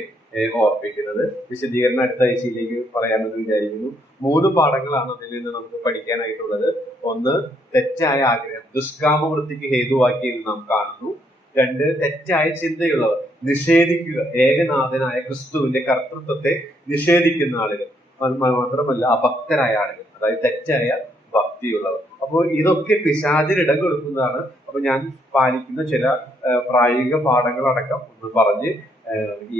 ഓർപ്പിക്കുന്നത്. വിശദീകരണം അടുത്ത ആഴ്ചയിലേക്ക് പറയാമെന്ന് വിചാരിക്കുന്നു. 3 പാഠങ്ങളാണ് അതിൽ നിന്ന് നമുക്ക് പഠിക്കാനായിട്ടുള്ളത്. ഒന്ന്, തെറ്റായ ആഗ്രഹം ദുഷ്കാമവൃത്തിക്ക് ഹേതുവാക്കി എന്ന് നാം കാണുന്നു. 2, തെറ്റായ ചിന്തയുള്ളവർ, നിഷേധിക്കുക, ഏകനാഥനായ ക്രിസ്തുവിന്റെ കർത്തൃത്വത്തെ നിഷേധിക്കുന്ന ആളുകൾ. മാത്രമല്ല അഭക്തരായ ആളുകൾ, അതായത് തെറ്റായ ഭക്തിയുള്ളവർ. അപ്പോൾ ഇതൊക്കെ പിശാചിന് ഇടം കൊടുക്കുന്നതാണ്. അപ്പൊ ഞാൻ പാലിക്കുന്ന ചില പ്രായോഗിക പാഠങ്ങളടക്കം ഒന്ന് പറഞ്ഞ്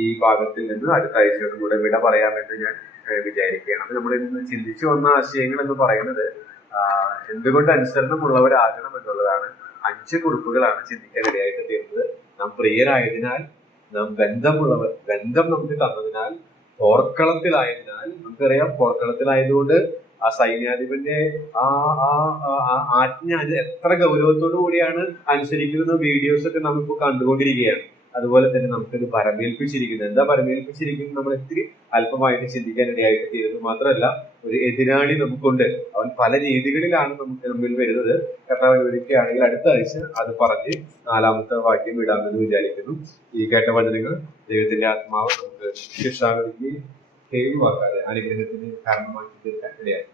ഈ ഭാഗത്തിൽ നിന്ന് അടുത്ത ആഴ്ചയോടും കൂടെ വിട പറയാമെന്ന് ഞാൻ വിചാരിക്കുകയാണ്. അപ്പൊ നമ്മൾ ഇന്ന് ചിന്തിച്ചു വന്ന ആശയങ്ങൾ എന്ന് പറയുന്നത് എന്തുകൊണ്ട് അനുസരണമുള്ളവരാകണം എന്നുള്ളതാണ്. 5 കുറിപ്പുകളാണ് ചിന്തിക്കാനിടയായിട്ട് തീർന്നത്. നാം പ്രിയരായതിനാൽ, നാം ബന്ധം നമുക്ക് തന്നതിനാൽ, പോർക്കളത്തിലായതിനാൽ. നമുക്കറിയാം, പോർക്കളത്തിലായതുകൊണ്ട് ആ സൈന്യാധിപന്റെ ആജ്ഞ എത്ര ഗൗരവത്തോടു കൂടിയാണ് അനുസരിക്കുന്നത് വീഡിയോസ് ഒക്കെ നമ്മളിപ്പോ കണ്ടുകൊണ്ടിരിക്കുകയാണ്. അതുപോലെ തന്നെ നമുക്കത് പരമേൽപ്പിച്ചിരിക്കുന്നത്. എന്താ പരമേൽപ്പിച്ചിരിക്കുന്നത് നമ്മൾ ഇത്തിരി അല്പമായിട്ട് ചിന്തിക്കാനിടയായിട്ട് തീരുന്നു. മാത്രമല്ല, ഒരു എതിരാളി നമുക്കുണ്ട്. അവൻ പല രീതികളിലാണ് നമുക്ക് മുമ്പിൽ വരുന്നത്. കർത്താവ് അനുവദിക്കുകയാണെങ്കിൽ അടുത്ത ആഴ്ച അത് പറഞ്ഞ് 4ാമത്തെ വാക്യം വിടാമെന്ന് വിചാരിക്കുന്നു. ഈ കേട്ട വചനങ്ങൾ ദൈവത്തിന്റെ ആത്മാവ് നമുക്ക് ശിക്ഷാവിധിക്ക് ഹേതുവാക്കാതെ അനുഗ്രഹത്തിന് കാരണമാക്കി തീർക്കാൻ ഇടയായി.